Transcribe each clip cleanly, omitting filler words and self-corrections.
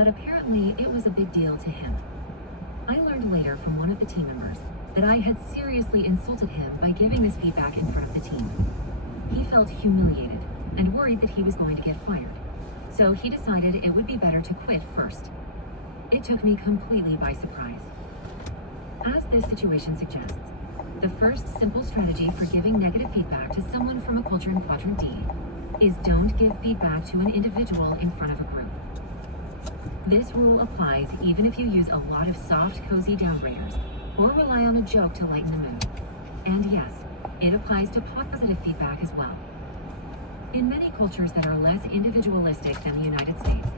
but apparently it was a big deal to him. I learned later from one of the team members that I had seriously insulted him by giving this feedback in front of the team. He felt humiliated and worried that he was going to get fired, so he decided it would be better to quit first. It took me completely by surprise. As this situation suggests, the first simple strategy for giving negative feedback to someone from a culture in Quadrant D is don't give feedback to an individual in front of a group. This rule applies even if you use a lot of soft, cozy downgraders or rely on a joke to lighten the mood. And yes, it applies to positive feedback as well. In many cultures that are less individualistic than the United States,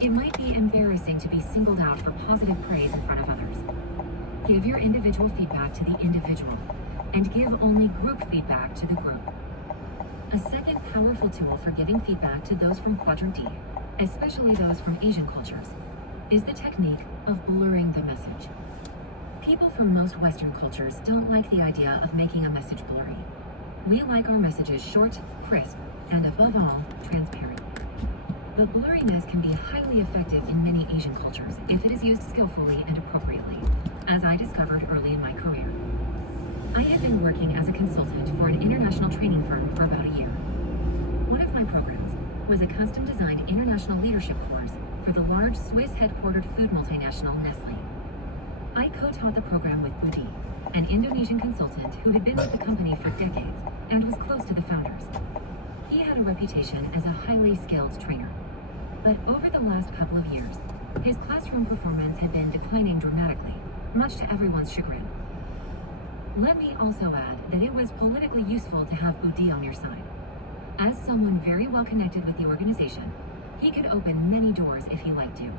it might be embarrassing to be singled out for positive praise in front of others. Give your individual feedback to the individual, and give only group feedback to the group. A second powerful tool for giving feedback to those from Quadrant D, especially those from Asian cultures, is the technique of blurring the message. People from most Western cultures don't like the idea of making a message blurry. We like our messages short, crisp, and above all, transparent. But blurriness can be highly effective in many Asian cultures if it is used skillfully and appropriately, as I discovered early in my career. I had been working as a consultant for an international training firm for about a year. One of my programs was a custom-designed international leadership course for the large Swiss-headquartered food multinational Nestlé. I co-taught the program with Budi, an Indonesian consultant who had been with the company for decades and was close to the founders. He had a reputation as a highly skilled trainer. But over the last couple of years, his classroom performance had been declining dramatically, much to everyone's chagrin. Let me also add that it was politically useful to have Budi on your side. As someone very well connected with the organization, he could open many doors if he liked to,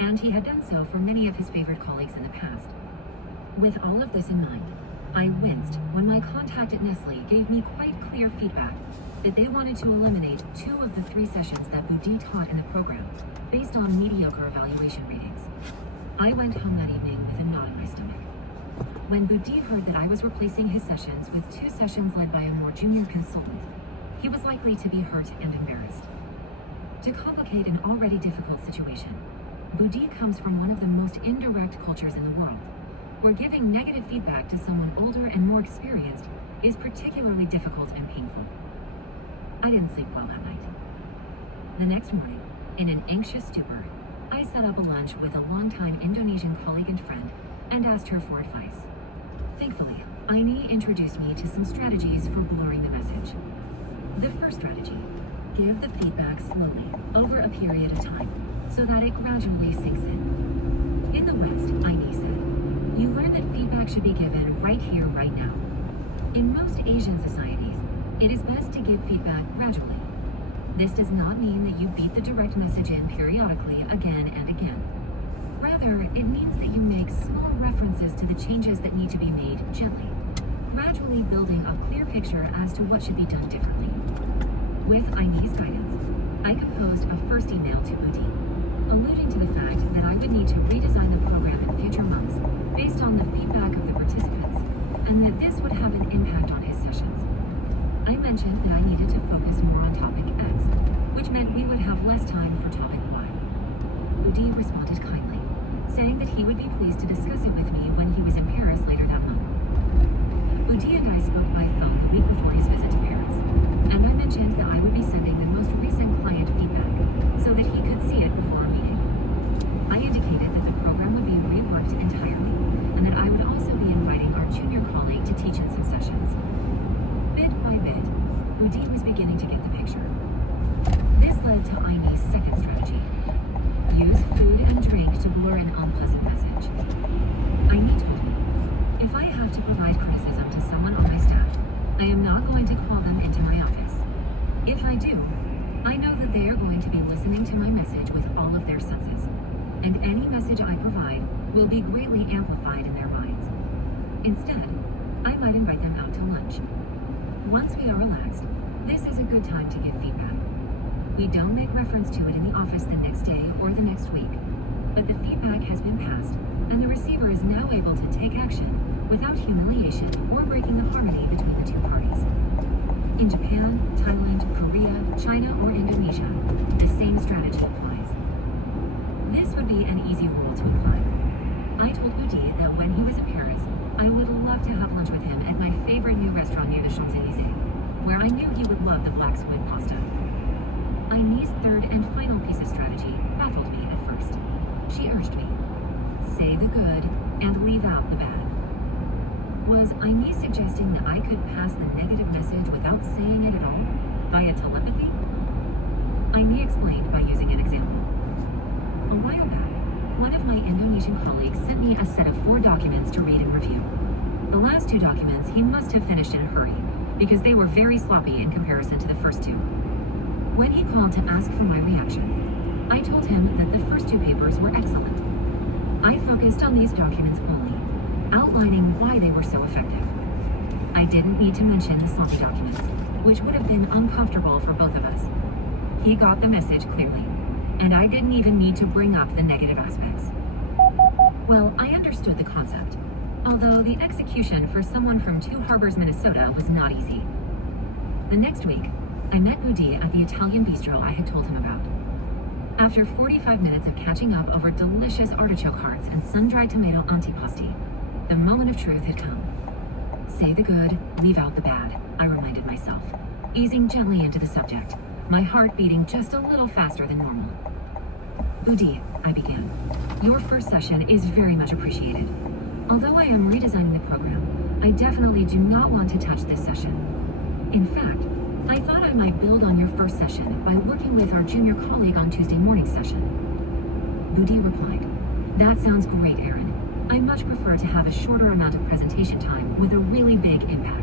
and he had done so for many of his favorite colleagues in the past. With all of this in mind, I winced when my contact at Nestlé gave me quite clear feedback that they wanted to eliminate 2 of the 3 sessions that Budi taught in the program based on mediocre evaluation ratings. I went home that evening with a knot in my stomach. When Budi heard that I was replacing his sessions with 2 sessions led by a more junior consultant, he was likely to be hurt and embarrassed. To complicate an already difficult situation, Budi comes from one of the most indirect cultures in the world, where giving negative feedback to someone older and more experienced is particularly difficult and painful. I didn't sleep well that night. The next morning, in an anxious stupor, I set up a lunch with a longtime Indonesian colleague and friend and asked her for advice. Thankfully, Aini introduced me to some strategies for blurring the message. The first strategy: give the feedback slowly, over a period of time, so that it gradually sinks in. In the West, Aini said, you learn that feedback should be given right here, right now. In most Asian societies, it is best to give feedback gradually. This does not mean that you beat the direct message in periodically again and again. Rather, it means that you make small references to the changes that need to be made gently, gradually building a clear picture as to what should be done differently. With Aini's guidance, I composed a first email to Budi, alluding to the fact that I would need to redesign the program in future months based on the feedback of the participants, and that this would have an impact on his sessions. I mentioned that I needed to focus more on topic X, which meant we would have less time for topic Y. Budi responded kindly, saying that he would be pleased to discuss it with me when he was in Paris later that month. Budi and I spoke by phone the week before his visit to Paris, and I mentioned that I would be sending the most recent client feedback so that he could see it before our meeting. I indicated that the program would be reworked entirely, and that I would also be inviting our junior colleague to teach in some sessions. Bit by bit, Budi was beginning to get the picture. This led to Aini's second strategy: use food and drink to blur an unpleasant message. Aini told me, if I have to provide criticism to someone on my staff, I am not going to call them into my office. If I do, I know that they are going to be listening to my message with all of their senses, and any message I provide will be greatly amplified in their minds. Instead, I might invite them out to lunch. Once we are relaxed, this is a good time to give feedback. We don't make reference to it in the office the next day or the next week, but the feedback has been passed, and the receiver is now able to take action without humiliation or breaking the harmony between the two parties. In Japan, Thailand, Korea, China, or Indonesia, the same strategy applies. This would be an easy rule to apply. I told Udi that when he was in Paris, I would love to have lunch with him at my favorite new restaurant near the Champs-Élysées, where I knew he would love the black squid pasta. Aine's third and final piece of strategy baffled me at first. She urged me, say the good and leave out the bad. Was Aine suggesting that I could pass the negative message without saying it at all, via telepathy? Aine explained by using an example. A while back, one of my Indonesian colleagues sent me a set of 4 documents to read and review. The last 2 documents he must have finished in a hurry, because they were very sloppy in comparison to the first 2. When he called to ask for my reaction, I told him that the first 2 papers were excellent. I focused on these documents only, outlining why they were so effective. I didn't need to mention the sloppy documents, which would have been uncomfortable for both of us. He got the message clearly, and I didn't even need to bring up the negative aspects. Well, I understood the concept, although the execution for someone from Two Harbors, Minnesota was not easy. The next week, I met Udi at the Italian bistro I had told him about. After 45 minutes of catching up over delicious artichoke hearts and sun-dried tomato antipasti, the moment of truth had come. Say the good, leave out the bad, I reminded myself, easing gently into the subject, my heart beating just a little faster than normal. Udi, I began, your first session is very much appreciated. Although I am redesigning the program, I definitely do not want to touch this session. In fact, I thought I might build on your first session by working with our junior colleague on Tuesday morning session. Udi replied, that sounds great, Aaron. I much prefer to have a shorter amount of presentation time with a really big impact.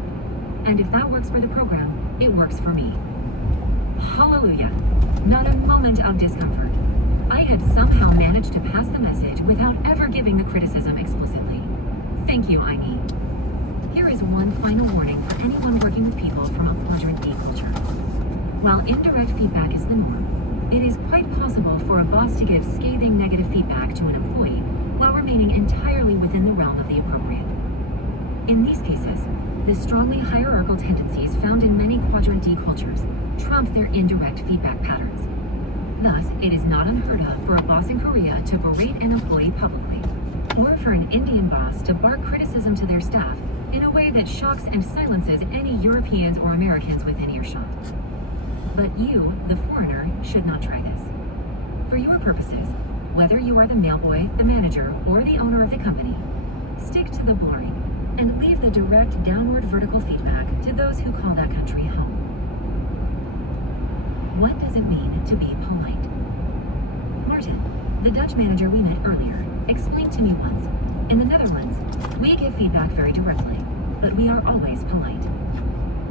And if that works for the program, it works for me. Hallelujah! Not a moment of discomfort. I had somehow managed to pass the message without ever giving the criticism explicitly. Thank you, Aine. Here is one final warning for anyone working with people from a Quadrant D culture. While indirect feedback is the norm, it is quite possible for a boss to give scathing negative feedback to an employee while remaining entirely within the realm of the appropriate. In these cases, the strongly hierarchical tendencies found in many Quadrant D cultures trump their indirect feedback patterns. Thus, it is not unheard of for a boss in Korea to berate an employee publicly, or for an Indian boss to bark criticism to their staff in a way that shocks and silences any Europeans or Americans within earshot. But you, the foreigner, should not try this. For your purposes, whether you are the mailboy, the manager, or the owner of the company, stick to the boring and leave the direct downward vertical feedback to those who call that country home. What does it mean to be polite? Martin, the Dutch manager we met earlier, explained to me once, in the Netherlands, we give feedback very directly, but we are always polite.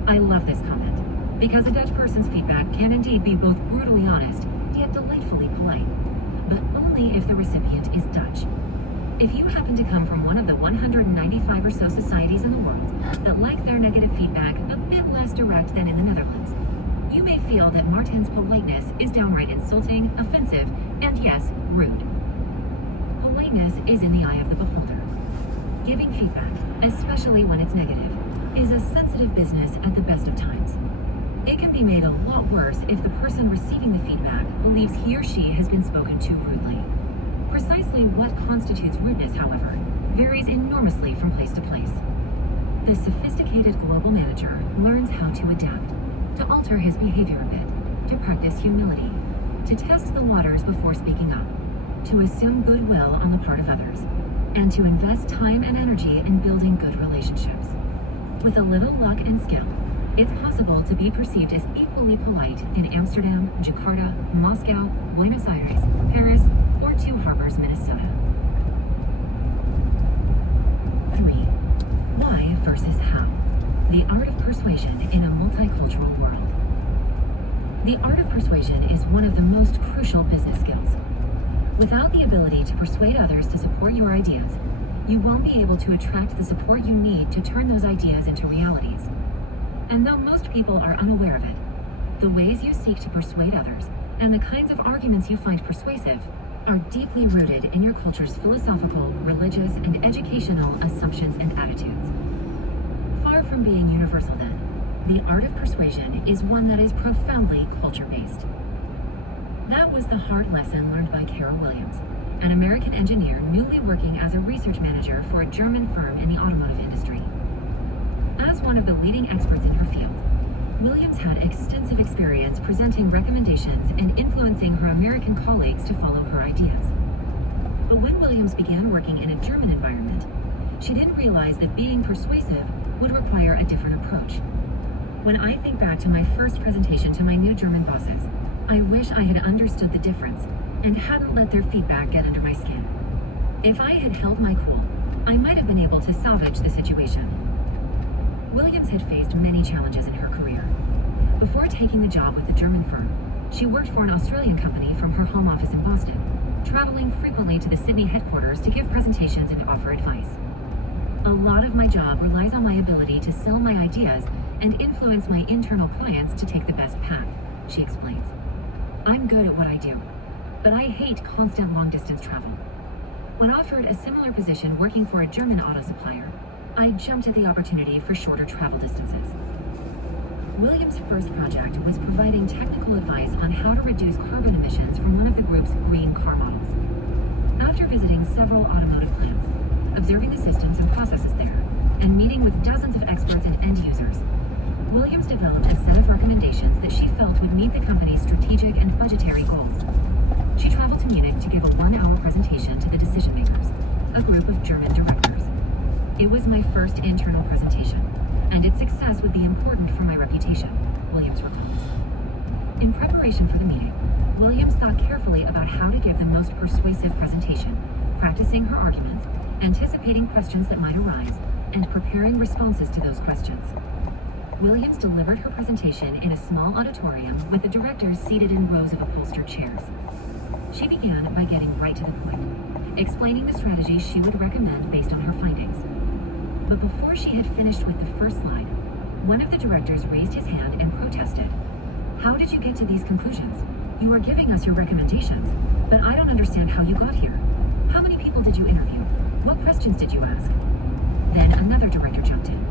I love this comment, because a Dutch person's feedback can indeed be both brutally honest, yet delightfully polite, but only if the recipient is Dutch. If you happen to come from one of the 195 or so societies in the world that like their negative feedback a bit less direct than in the Netherlands, you may feel that Martin's politeness is downright insulting, offensive, and yes, rude. Politeness is in the eye of the beholder. Giving feedback, especially when it's negative, is a sensitive business at the best of times. It can be made a lot worse if the person receiving the feedback believes he or she has been spoken to rudely. Precisely what constitutes rudeness, however, varies enormously from place to place. The sophisticated global manager learns how to adapt, to alter his behavior a bit, to practice humility, to test the waters before speaking up, to assume goodwill on the part of others, and to invest time and energy in building good relationships. With a little luck and skill, it's possible to be perceived as equally polite in Amsterdam, Jakarta, Moscow, Buenos Aires, Paris, or Two Harbors, Minnesota. 3. Why versus how? The art of persuasion in a multicultural world. The art of persuasion is one of the most crucial business skills. Without the ability to persuade others to support your ideas, you won't be able to attract the support you need to turn those ideas into realities. And though most people are unaware of it, the ways you seek to persuade others and the kinds of arguments you find persuasive are deeply rooted in your culture's philosophical, religious, and educational assumptions and attitudes. Far from being universal then, the art of persuasion is one that is profoundly culture-based. That was the hard lesson learned by Carol Williams, an American engineer newly working as a research manager for a German firm in the automotive industry. As one of the leading experts in her field, Williams had extensive experience presenting recommendations and influencing her American colleagues to follow her ideas. But when Williams began working in a German environment, she didn't realize that being persuasive would require a different approach. When I think back to my first presentation to my new German bosses, I wish I had understood the difference and hadn't let their feedback get under my skin. If I had held my cool, I might have been able to salvage the situation. Williams had faced many challenges in her career. Before taking the job with the German firm, she worked for an Australian company from her home office in Boston, traveling frequently to the Sydney headquarters to give presentations and offer advice. A lot of my job relies on my ability to sell my ideas and influence my internal clients to take the best path, she explains. I'm good at what I do, but I hate constant long-distance travel. When offered a similar position working for a German auto supplier, I jumped at the opportunity for shorter travel distances. Williams' first project was providing technical advice on how to reduce carbon emissions from one of the group's green car models. After visiting several automotive plants, observing the systems and processes there, and meeting with dozens of experts and end users, Williams developed a set of recommendations that she felt would meet the company's strategic and budgetary goals. She traveled to Munich to give a 1-hour presentation to the decision makers, a group of German directors. It was my first internal presentation, and its success would be important for my reputation, Williams recalls. In preparation for the meeting, Williams thought carefully about how to give the most persuasive presentation, practicing her arguments, anticipating questions that might arise, and preparing responses to those questions. Williams delivered her presentation in a small auditorium with the directors seated in rows of upholstered chairs. She began by getting right to the point, explaining the strategies she would recommend based on her findings. But before she had finished with the first slide, one of the directors raised his hand and protested. How did you get to these conclusions? You are giving us your recommendations, but I don't understand how you got here. How many people did you interview? What questions did you ask? Then another director jumped in.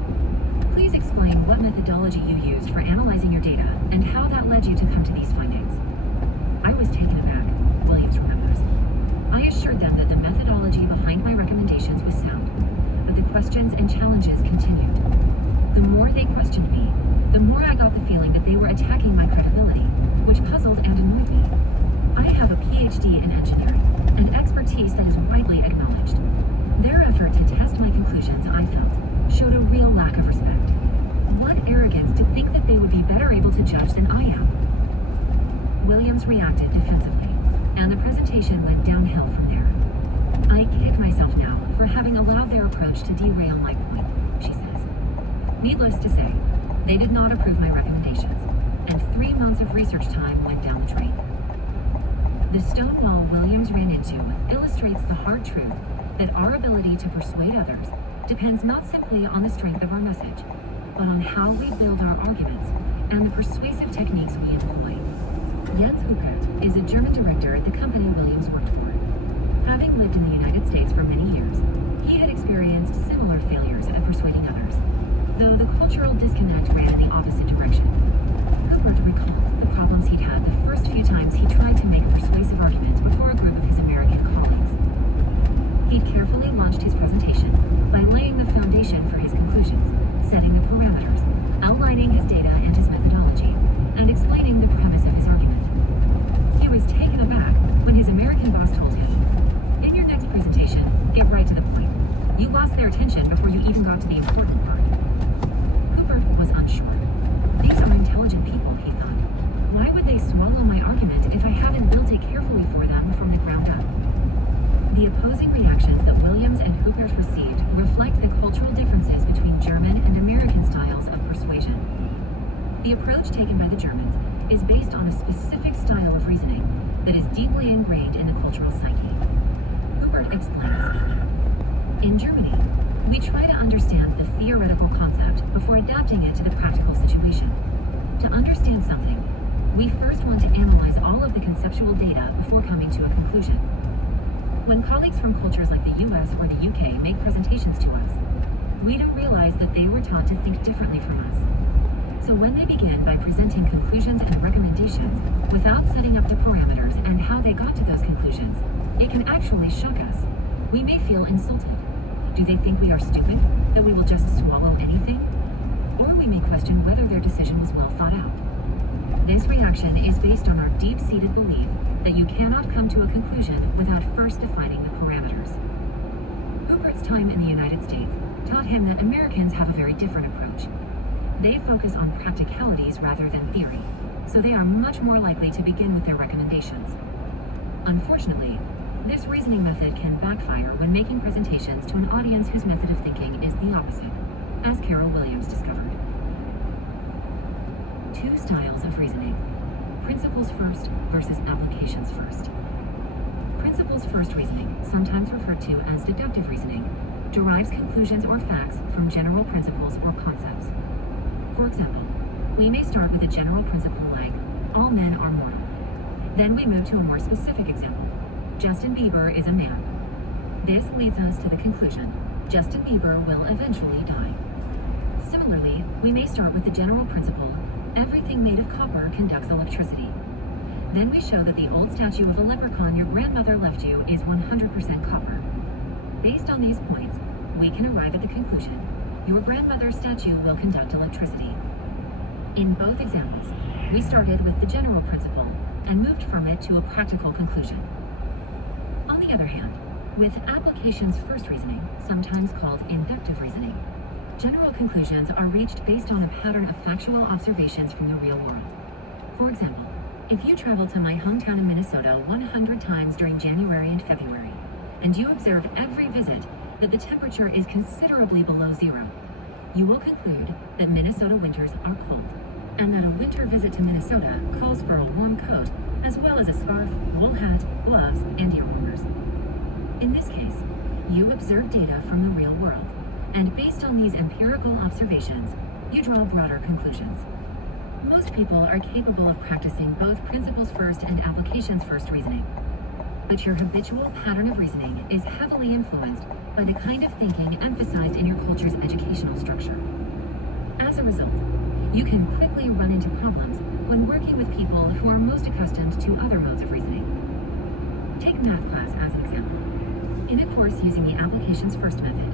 Please explain what methodology you used for analyzing your data and how that led you to come to these findings. I was taken aback, Williams remembers. I assured them that the methodology behind my recommendations was sound, but the questions and challenges continued. The more they questioned me, the more I got the feeling that they were attacking my credibility, which puzzled and annoyed me. I have a PhD in engineering, an expertise that is widely acknowledged. Their effort to test my conclusions, I felt, showed a real lack of respect. What arrogance to think that they would be better able to judge than I am. Williams reacted defensively, and the presentation went downhill from there. I kick myself now for having allowed their approach to derail my point, she says. Needless to say, they did not approve my recommendations, and 3 months of research time went down the drain. The stone wall Williams ran into illustrates the hard truth that our ability to persuade others depends not simply on the strength of our message, but on how we build our arguments and the persuasive techniques we employ. Jens Huppert is a German director at the company Williams worked for. Having lived in the United States for many years, he had experienced similar failures at persuading others, though the cultural disconnect ran in the opposite direction. Huppert recalled the problems he'd had the first few times he tried to make a persuasive argument before a group of his American colleagues. He'd carefully launched his presentation by laying the foundation for his conclusions, setting the parameters, outlining his data and his methodology, and explaining the premise of his argument. He was taken aback when his American boss told him, "In your next presentation, get right to the point. You lost their attention before you even got to the important part." Cooper was unsure. These are intelligent people, he thought. Why would they swallow my argument if I haven't built it carefully for them from the ground up? The opposing reactions that Williams and Huppert received reflect the cultural differences between German and American styles of persuasion. The approach taken by the Germans is based on a specific style of reasoning that is deeply ingrained in the cultural psyche. Huppert explains, "In Germany, we try to understand the theoretical concept before adapting it to the practical situation. To understand something, we first want to analyze all of the conceptual data before coming to a conclusion. When colleagues from cultures like the US or the UK make presentations to us, we don't realize that they were taught to think differently from us. So when they begin by presenting conclusions and recommendations without setting up the parameters and how they got to those conclusions, it can actually shock us. We may feel insulted. Do they think we are stupid, that we will just swallow anything? Or we may question whether their decision was well thought out. This reaction is based on our deep-seated belief that you cannot come to a conclusion without first defining the parameters. Rupert's time in the United States taught him that Americans have a very different approach. They focus on practicalities rather than theory, so they are much more likely to begin with their recommendations. Unfortunately, this reasoning method can backfire when making presentations to an audience whose method of thinking is the opposite, as Carol Williams discovered. 2 styles of reasoning: principles first versus applications first. Principles first reasoning, sometimes referred to as deductive reasoning, derives conclusions or facts from general principles or concepts. For example, we may start with a general principle like, all men are mortal. Then we move to a more specific example. Justin Bieber is a man. This leads us to the conclusion, Justin Bieber will eventually die. Similarly, we may start with the general principle, everything made of copper conducts electricity. Then we show that the old statue of a leprechaun your grandmother left you is 100% copper. Based on these points, we can arrive at the conclusion, your grandmother's statue will conduct electricity. In both examples, we started with the general principle and moved from it to a practical conclusion. On the other hand, with applications first reasoning, sometimes called inductive reasoning, general conclusions are reached based on a pattern of factual observations from the real world. For example, if you travel to my hometown in Minnesota 100 times during January and February, and you observe every visit that the temperature is considerably below zero, you will conclude that Minnesota winters are cold, and that a winter visit to Minnesota calls for a warm coat, as well as a scarf, wool hat, gloves, and ear warmers. In this case, you observe data from the real world, and based on these empirical observations, you draw broader conclusions. Most people are capable of practicing both principles first and applications first reasoning, but your habitual pattern of reasoning is heavily influenced by the kind of thinking emphasized in your culture's educational structure. As a result, you can quickly run into problems when working with people who are most accustomed to other modes of reasoning. Take math class as an example. In a course using the applications first method,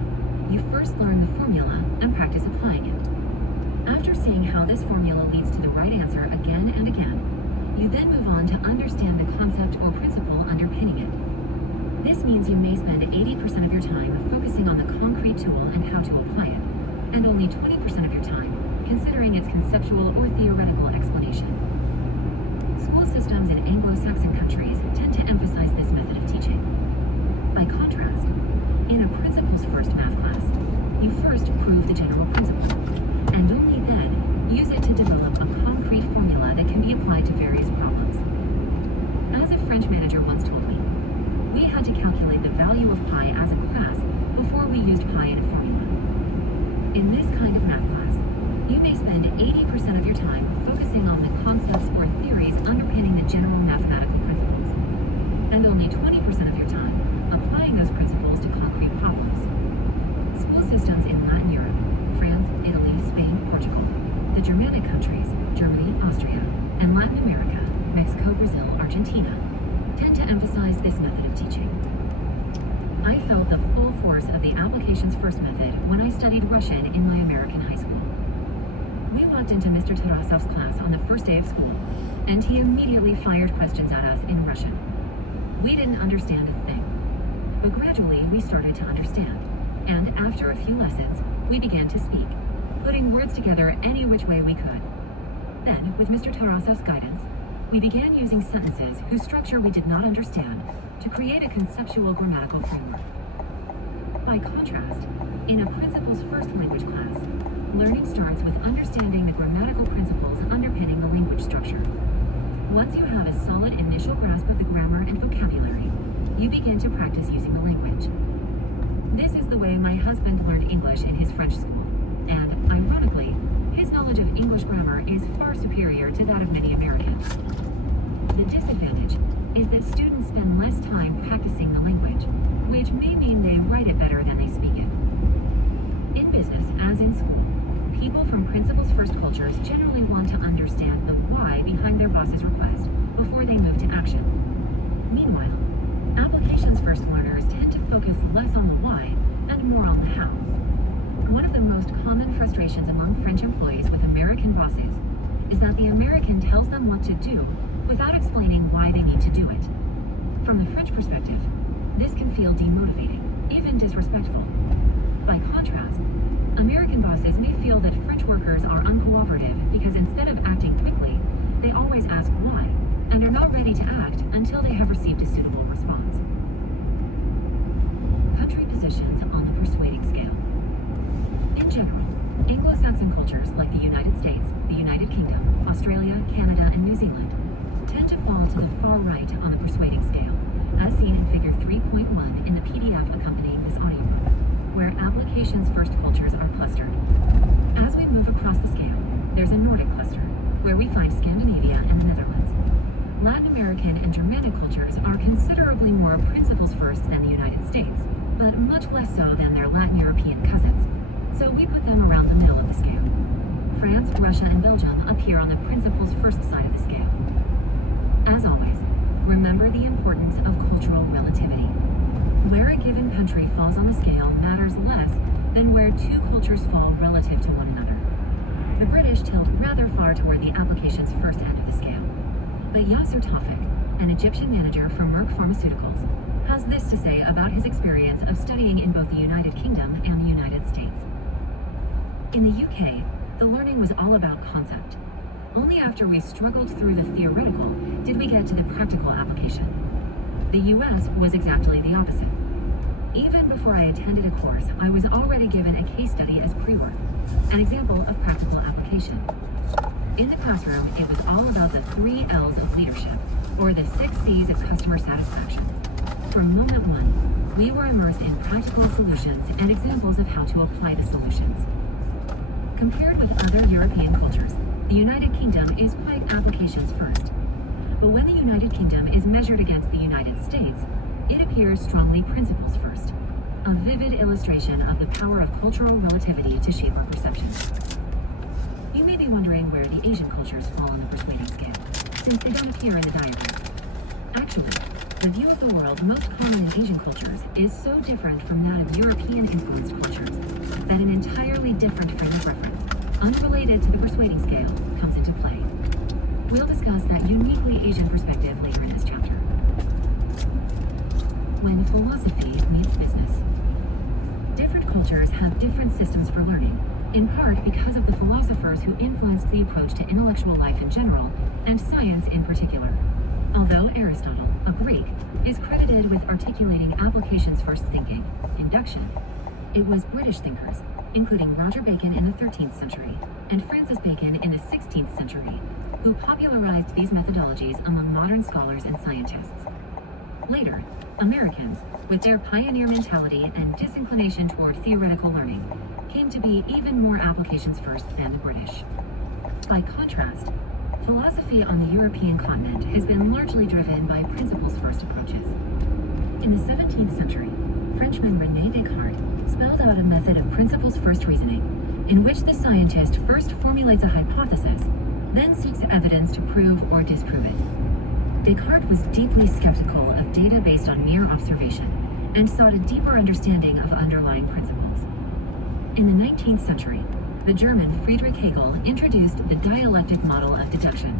you first learn the formula and practice applying it. After seeing how this formula leads to the right answer again and again, you then move on to understand the concept or principle underpinning it. This means you may spend 80% of your time focusing on the concrete tool and how to apply it, and only 20% of your time considering its conceptual or theoretical explanation. School systems in Anglo-Saxon countries tend to emphasize this method of teaching. By contrast, in a principles first math class, you first prove the general principle, and only then use it to develop a concrete formula that can be applied to various problems. As a French manager once told me, we had to calculate the value of pi as a class before we used pi in a formula. In this kind of math class, you may spend 80% of your time focusing on the concepts or theories underpinning the general mathematical principles, and only 20% of your time applying those principles to concrete problems. School systems in Latin Europe, France, Italy, Spain, Portugal, the Germanic countries, Germany, Austria, and Latin America, Mexico, Brazil, Argentina, tend to emphasize this method of teaching. I felt the full force of the applications first method when I studied Russian in my American high school. We walked into Mr. Tarasov's class on the first day of school, and he immediately fired questions at us in Russian. We didn't understand a thing, but gradually we started to understand, and after a few lessons, we began to speak, putting words together any which way we could. Then, with Mr. Tarasov's guidance, we began using sentences whose structure we did not understand to create a conceptual grammatical framework. By contrast, in a principles first language class, learning starts with understanding the grammatical principles underpinning the language structure. Once you have a solid initial grasp of the grammar and vocabulary, you begin to practice using the language. This is the way my husband learned English in his French school, and, ironically, his knowledge of English grammar is far superior to that of many Americans. The disadvantage is that students spend less time practicing the language, which may mean they write it better than they speak it. In business, as in school, people from principles first cultures generally want to understand the why behind their boss's request before they move to action. Meanwhile, applications first learners tend to focus less on the why and more on the how. One of the most common frustrations among French employees with American bosses is that the American tells them what to do without explaining why they need to do it. From the French perspective, this can feel demotivating, even disrespectful. By contrast, American bosses may feel that French workers are uncooperative because instead of acting quickly, they always ask why, and are not ready to act until they have received a suitable response. Country positions on the persuading scale. In general, Anglo-Saxon cultures like the United States, the United Kingdom, Australia, Canada, and New Zealand tend to fall to the far right on the persuading scale, as seen in Figure 3.1 in the PDF accompanying this audiobook, where applications first cultures are clustered. As we move across the scale, there's a Nordic cluster, where we find Scandinavia and the Netherlands. Latin American and Germanic cultures are considerably more principles first than the United States, but much less so than their Latin European cousins, so we put them around the middle of the scale. France, Russia, and Belgium appear on the principles first side of the scale. As always, remember the importance of cultural relativity. Where a given country falls on the scale matters less than where two cultures fall relative to one another. The British tilt rather far toward the applications first end of the scale, but Yasser Tawfik, an Egyptian manager for Merck Pharmaceuticals, has this to say about his experience of studying in both the United Kingdom and the United States. In the UK, the learning was all about concept. Only after we struggled through the theoretical did we get to the practical application. The US was exactly the opposite. Even before I attended a course, I was already given a case study as pre-work, an example of practical application. In the classroom, it was all about the 3 L's of leadership, or the 6 C's of customer satisfaction. From moment one, we were immersed in practical solutions and examples of how to apply the solutions. Compared with other European cultures, the United Kingdom is quite applications first. But when the United Kingdom is measured against the United States, it appears strongly principles first, a vivid illustration of the power of cultural relativity to shape our perceptions. You may be wondering where the Asian cultures fall on the persuading scale, since they don't appear in the diagram. Actually, the view of the world most common in Asian cultures is so different from that of European-influenced cultures that an entirely different frame of reference, unrelated to the persuading scale, comes into play. We'll discuss that uniquely Asian perspective later in this chapter. When philosophy meets business. Different cultures have different systems for learning, in part because of the philosophers who influenced the approach to intellectual life in general, and science in particular. Although Aristotle, a Greek, is credited with articulating applications-first thinking, induction, it was British thinkers, including Roger Bacon in the 13th century and Francis Bacon in the 16th century, who popularized these methodologies among modern scholars and scientists. Later, Americans, with their pioneer mentality and disinclination toward theoretical learning, came to be even more applications first than the British. By contrast, philosophy on the European continent has been largely driven by principles first approaches. In the 17th century, Frenchman René Descartes spelled out a method of principles first reasoning, in which the scientist first formulates a hypothesis, then seeks evidence to prove or disprove it. Descartes was deeply skeptical of data based on mere observation, and sought a deeper understanding of underlying principles. In the 19th century, the German Friedrich Hegel introduced the dialectic model of deduction,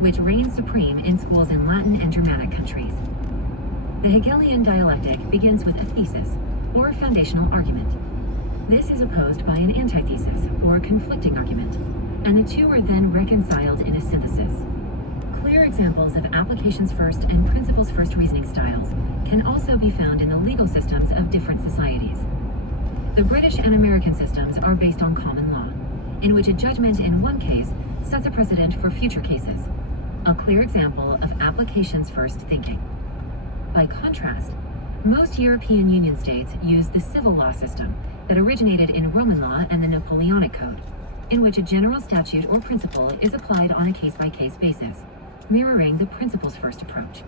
which reigns supreme in schools in Latin and Germanic countries. The Hegelian dialectic begins with a thesis, or foundational argument. This is opposed by an antithesis, or conflicting argument, and the two are then reconciled in a synthesis. Clear examples of applications first and principles first reasoning styles can also be found in the legal systems of different societies. The British and American systems are based on common law, in which a judgment in one case sets a precedent for future cases, a clear example of applications first thinking. By contrast, most European Union states use the civil law system that originated in Roman law and the Napoleonic Code, in which a general statute or principle is applied on a case-by-case basis, mirroring the principles first approach.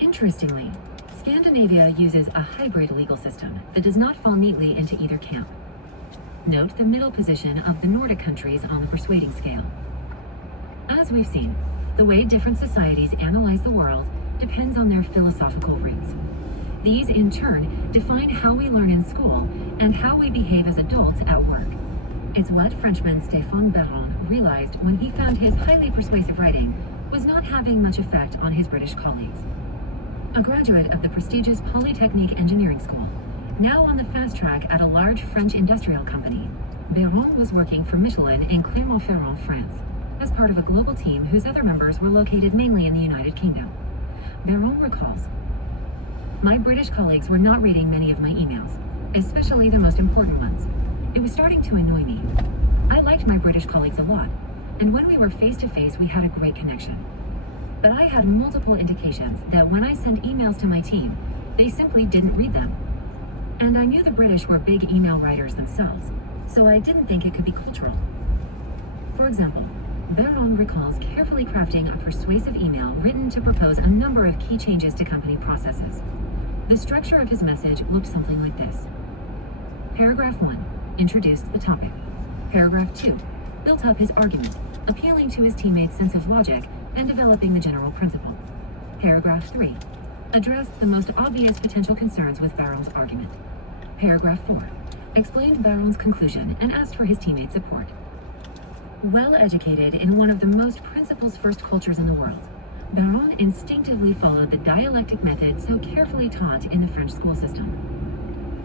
Interestingly, Scandinavia uses a hybrid legal system that does not fall neatly into either camp. Note the middle position of the Nordic countries on the persuading scale. As we've seen, the way different societies analyze the world depends on their philosophical roots. These, in turn, define how we learn in school and how we behave as adults at work. It's what Frenchman Stéphane Baron realized when he found his highly persuasive writing was not having much effect on his British colleagues. A graduate of the prestigious Polytechnique Engineering School, now on the fast track at a large French industrial company, Baron was working for Michelin in Clermont-Ferrand, France, as part of a global team whose other members were located mainly in the United Kingdom. Baron recalls, "My British colleagues were not reading many of my emails, especially the most important ones. It was starting to annoy me. I liked my British colleagues a lot, and when we were face to face, we had a great connection. But I had multiple indications that when I sent emails to my team, they simply didn't read them. And I knew the British were big email writers themselves, so I didn't think it could be cultural." For example, Baron recalls carefully crafting a persuasive email written to propose a number of key changes to company processes. The structure of his message looked something like this. Paragraph 1 introduced the topic. Paragraph 2 built up his argument, appealing to his teammates' sense of logic and developing the general principle. Paragraph 3 addressed the most obvious potential concerns with Baron's argument. Paragraph 4 explained Baron's conclusion and asked for his teammates' support. Well educated in one of the most principles-first cultures in the world, Baron instinctively followed the dialectic method so carefully taught in the French school system.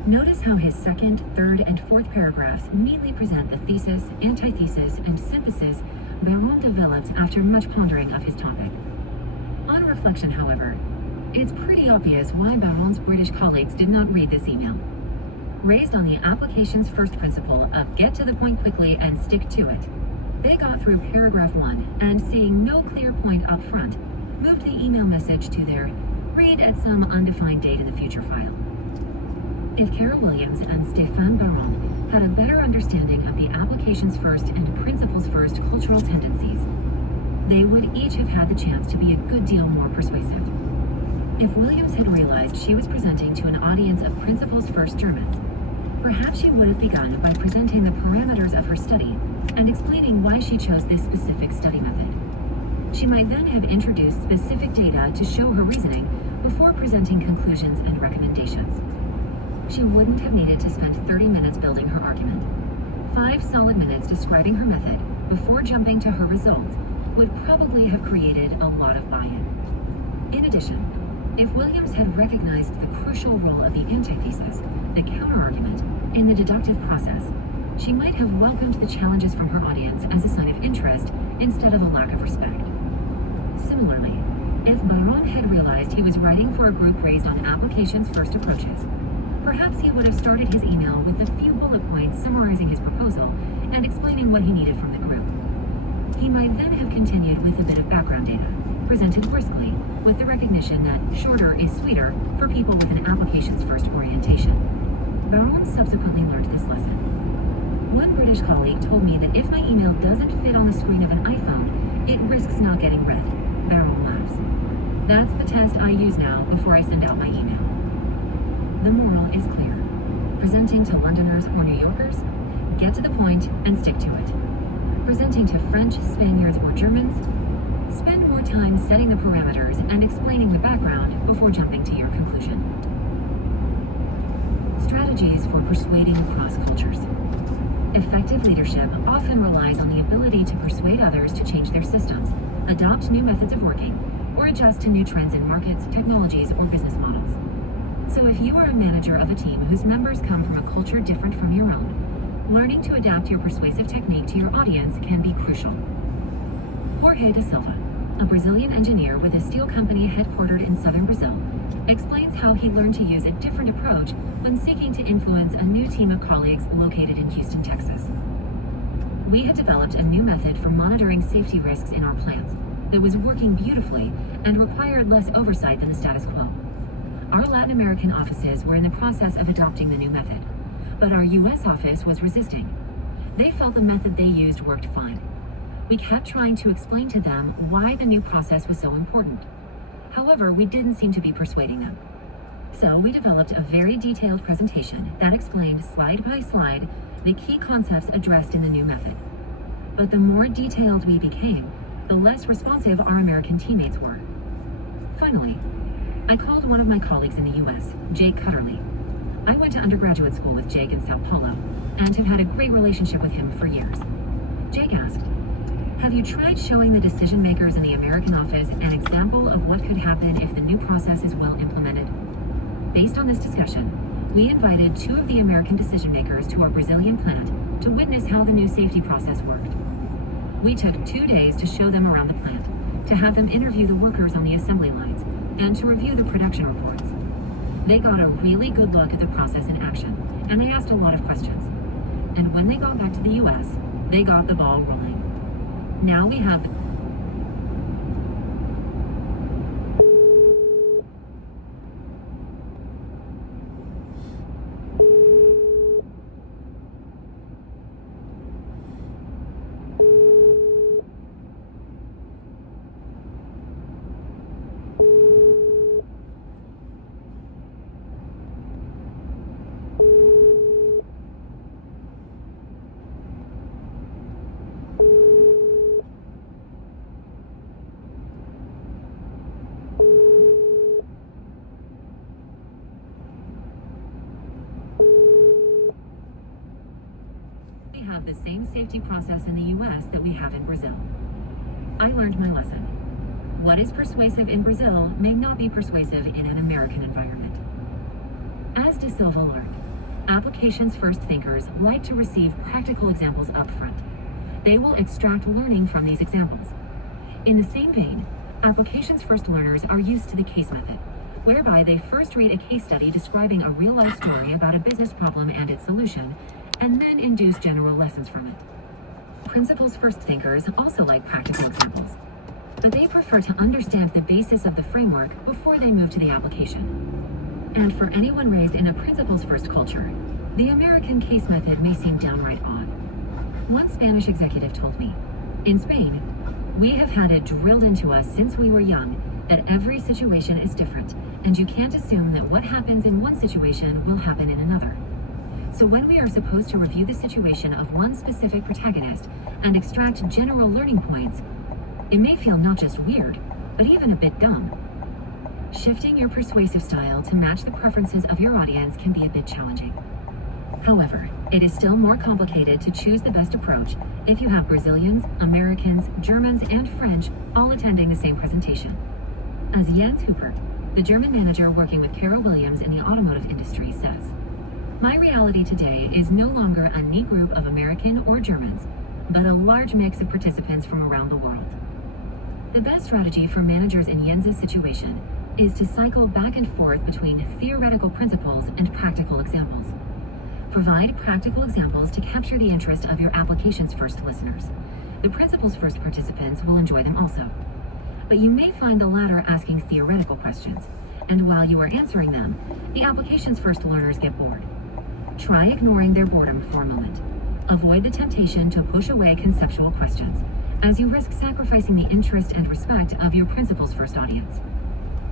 Notice how his second, third, and fourth paragraphs neatly present the thesis, antithesis, and synthesis Baron developed after much pondering of his topic. On reflection, however, it's pretty obvious why Baron's British colleagues did not read this email. Raised on the application's first principle of get to the point quickly and stick to it, they got through paragraph 1 and, seeing no clear point up front, moved the email message to their read at some undefined date in the future file. If Carol Williams and Stéphane Baron had a better understanding of the applications first and principles first cultural tendencies, they would each have had the chance to be a good deal more persuasive. If Williams had realized she was presenting to an audience of principles first Germans, perhaps she would have begun by presenting the parameters of her study and explaining why she chose this specific study method. She might then have introduced specific data to show her reasoning before presenting conclusions and recommendations. She wouldn't have needed to spend 30 minutes building her argument. 5 solid minutes describing her method before jumping to her results would probably have created a lot of buy-in. In addition, if Williams had recognized the crucial role of the antithesis, the counterargument, in the deductive process, she might have welcomed the challenges from her audience as a sign of interest instead of a lack of respect. Similarly, if Baron had realized he was writing for a group raised on applications first approaches, perhaps he would have started his email with a few bullet points summarizing his proposal and explaining what he needed from the group. He might then have continued with a bit of background data, presented briskly, with the recognition that shorter is sweeter for people with an applications-first orientation. Baron subsequently learned this lesson. One British colleague told me that if my email doesn't fit on the screen of an iPhone, it risks not getting read. Baron laughs. That's the test I use now before I send out my email. The moral is clear. Presenting to Londoners or New Yorkers, get to the point and stick to it. Presenting to French, Spaniards, or Germans, spend more time setting the parameters and explaining the background before jumping to your conclusion. Strategies for persuading across cultures. Effective leadership often relies on the ability to persuade others to change their systems, adopt new methods of working, or adjust to new trends in markets, technologies, or business models. So if you are a manager of a team whose members come from a culture different from your own, learning to adapt your persuasive technique to your audience can be crucial. Jorge da Silva, a Brazilian engineer with a steel company headquartered in southern Brazil, explains how he learned to use a different approach when seeking to influence a new team of colleagues located in Houston, Texas. We had developed a new method for monitoring safety risks in our plants that was working beautifully and required less oversight than the status quo. Our Latin American offices were in the process of adopting the new method, but our US office was resisting. They felt the method they used worked fine. We kept trying to explain to them why the new process was so important. However, we didn't seem to be persuading them. So we developed a very detailed presentation that explained slide by slide the key concepts addressed in the new method. But the more detailed we became, the less responsive our American teammates were. Finally, I called one of my colleagues in the US, Jake Cutterly. I went to undergraduate school with Jake in Sao Paulo, and have had a great relationship with him for years. Jake asked, "Have you tried showing the decision makers in the American office an example of what could happen if the new process is well implemented?" Based on this discussion, we invited 2 of the American decision makers to our Brazilian plant to witness how the new safety process worked. We took 2 days to show them around the plant, to have them interview the workers on the assembly lines, and to review the production reports. They got a really good look at the process in action, and they asked a lot of questions. And when they got back to the US, they got the ball rolling. Now we have the same safety process in the US that we have in Brazil. I learned my lesson. What is persuasive in Brazil may not be persuasive in an American environment. As De Silva learned, applications-first thinkers like to receive practical examples up front. They will extract learning from these examples. In the same vein, applications-first learners are used to the case method, whereby they first read a case study describing a real-life story about a business problem and its solution, and then induce general lessons from it. Principles-first thinkers also like practical examples, but they prefer to understand the basis of the framework before they move to the application. And for anyone raised in a principles-first culture, the American case method may seem downright odd. One Spanish executive told me, "In Spain, we have had it drilled into us since we were young that every situation is different, and you can't assume that what happens in one situation will happen in another. So when we are supposed to review the situation of one specific protagonist and extract general learning points, it may feel not just weird, but even a bit dumb. Shifting your persuasive style to match the preferences of your audience can be a bit challenging. However, it is still more complicated to choose the best approach if you have Brazilians, Americans, Germans, and French all attending the same presentation." As Jens Hupert, the German manager working with Kara Williams in the automotive industry, says, "My reality today is no longer a neat group of American or Germans, but a large mix of participants from around the world." The best strategy for managers in Jens's situation is to cycle back and forth between theoretical principles and practical examples. Provide practical examples to capture the interest of your applications-first listeners. The principles-first participants will enjoy them also. But you may find the latter asking theoretical questions, and while you are answering them, the applications-first learners get bored. Try ignoring their boredom for a moment. Avoid the temptation to push away conceptual questions, as you risk sacrificing the interest and respect of your principles-first audience.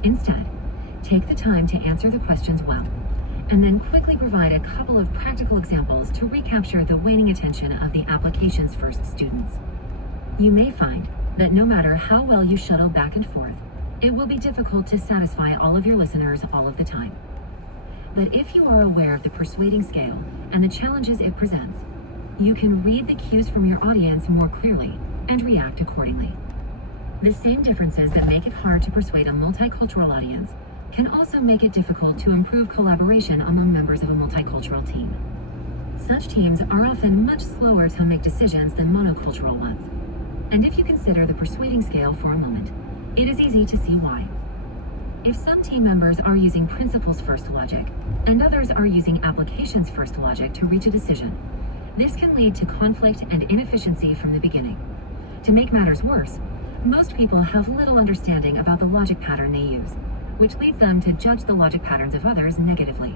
Instead, take the time to answer the questions well, and then quickly provide a couple of practical examples to recapture the waning attention of the applications-first students. You may find that no matter how well you shuttle back and forth, it will be difficult to satisfy all of your listeners all of the time. But if you are aware of the persuading scale and the challenges it presents, you can read the cues from your audience more clearly and react accordingly. The same differences that make it hard to persuade a multicultural audience can also make it difficult to improve collaboration among members of a multicultural team. Such teams are often much slower to make decisions than monocultural ones. And if you consider the persuading scale for a moment, it is easy to see why. If some team members are using principles-first logic, and others are using applications-first logic to reach a decision, this can lead to conflict and inefficiency from the beginning. To make matters worse, most people have little understanding about the logic pattern they use, which leads them to judge the logic patterns of others negatively.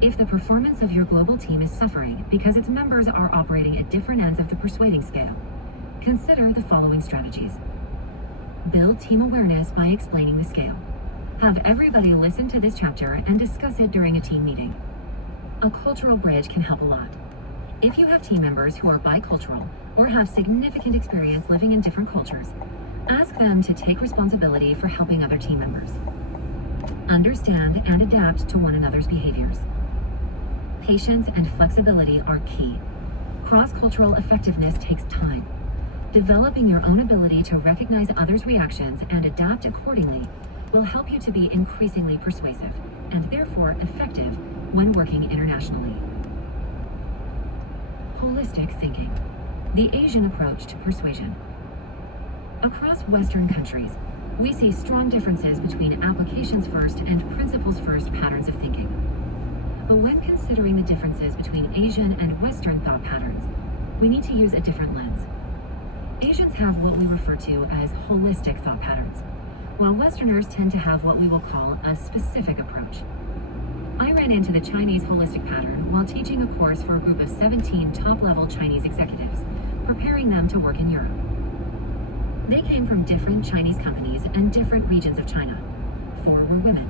If the performance of your global team is suffering because its members are operating at different ends of the persuading scale, consider the following strategies. Build team awareness by explaining the scale. Have everybody listen to this chapter and discuss it during a team meeting. A cultural bridge can help a lot. If you have team members who are bicultural or have significant experience living in different cultures, ask them to take responsibility for helping other team members. Understand and adapt to one another's behaviors. Patience and flexibility are key. Cross-cultural effectiveness takes time. Developing your own ability to recognize others' reactions and adapt accordingly will help you to be increasingly persuasive and therefore effective when working internationally. Holistic thinking, the Asian approach to persuasion. Across Western countries, we see strong differences between applications first and principles first patterns of thinking. But when considering the differences between Asian and Western thought patterns, we need to use a different lens. Asians have what we refer to as holistic thought patterns, while Westerners tend to have what we will call a specific approach. I ran into the Chinese holistic pattern while teaching a course for a group of 17 top-level Chinese executives, preparing them to work in Europe. They came from different Chinese companies and different regions of China. 4 were women.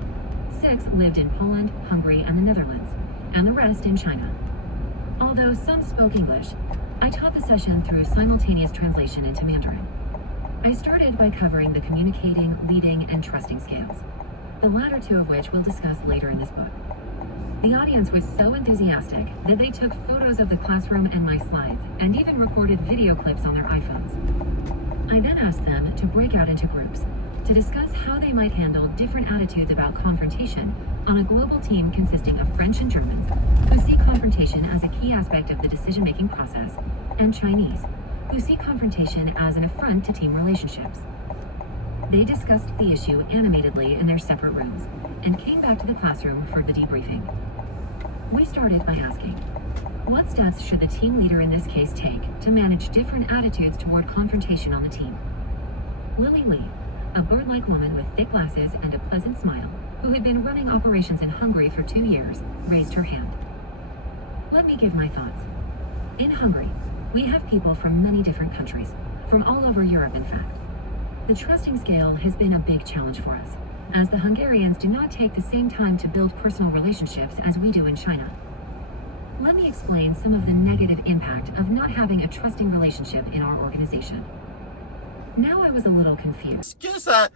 6 lived in Poland, Hungary, and the Netherlands, and the rest in China. Although some spoke English, I taught the session through simultaneous translation into Mandarin. I started by covering the communicating, leading, and trusting scales, the latter 2 of which we'll discuss later in this book. The audience was so enthusiastic that they took photos of the classroom and my slides, and even recorded video clips on their iPhones. I then asked them to break out into groups to discuss how they might handle different attitudes about confrontation on a global team consisting of French and Germans, who see confrontation as a key aspect of the decision-making process, and Chinese, who see confrontation as an affront to team relationships. They discussed the issue animatedly in their separate rooms, and came back to the classroom for the debriefing. We started by asking, what steps should the team leader in this case take to manage different attitudes toward confrontation on the team? Lily Lee, a bird-like woman with thick glasses and a pleasant smile, who had been running operations in Hungary for 2 years, raised her hand. Let me give my thoughts. In Hungary, we have people from many different countries, from all over Europe in fact. The trusting scale has been a big challenge for us, as the Hungarians do not take the same time to build personal relationships as we do in China. Let me explain some of the negative impact of not having a trusting relationship in our organization. Now I was a little confused. Est-ce que ça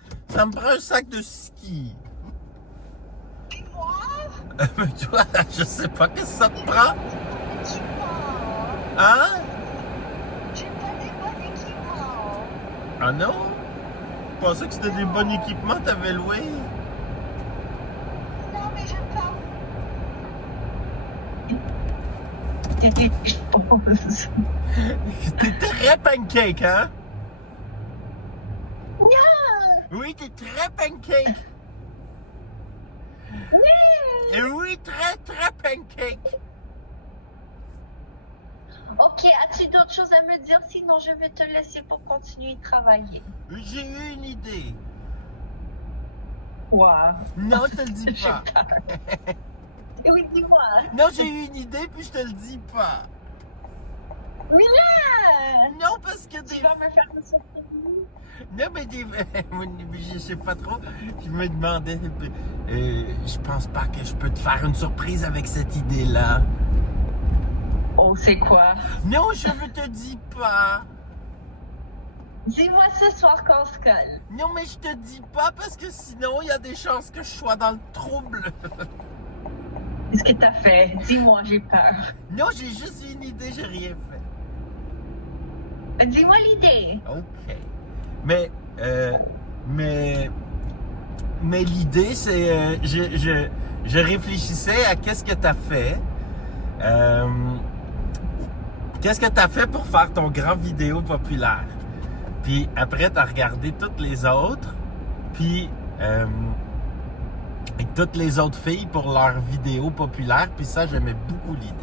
me prend un sac de ski? Moi? Mais toi, je sais pas, qu'est-ce que ça te prend? Hein? J'ai pas des bons équipements. Ah non? Je pensais que c'était des bons équipements que t'avais loués. Non, mais je parle. T'es très pancake, hein? Non! Oui, t'es très pancake. Oui! Et oui, très, très pancake. Ok, as-tu d'autres choses à me dire? Sinon, je vais te laisser pour continuer de travailler. J'ai eu une idée. Quoi? Non, je te le dis pas. Oui, dis-moi. Non, j'ai eu une idée, puis je te le dis pas. Milan! Non, parce que Tu vas me faire une surprise? Non, mais je sais pas trop. Je me demandais. Je pense pas que je peux te faire une surprise avec cette idée-là. Oh, c'est quoi? Non, je ne te dis pas. Dis-moi ce soir qu'on se colle. Non, mais je te dis pas parce que sinon, il y a des chances que je sois dans le trouble. Qu'est-ce que t'as fait? Dis-moi, j'ai peur. Non, j'ai juste une idée, j'ai rien fait. Dis-moi l'idée. OK. Mais l'idée, c'est... je réfléchissais à qu'est-ce que tu as fait. Qu'est-ce que tu as fait pour faire ton grand vidéo populaire? Puis après, tu as regardé toutes les autres. Puis et toutes les autres filles pour leur vidéo populaire. Puis ça, j'aimais beaucoup l'idée.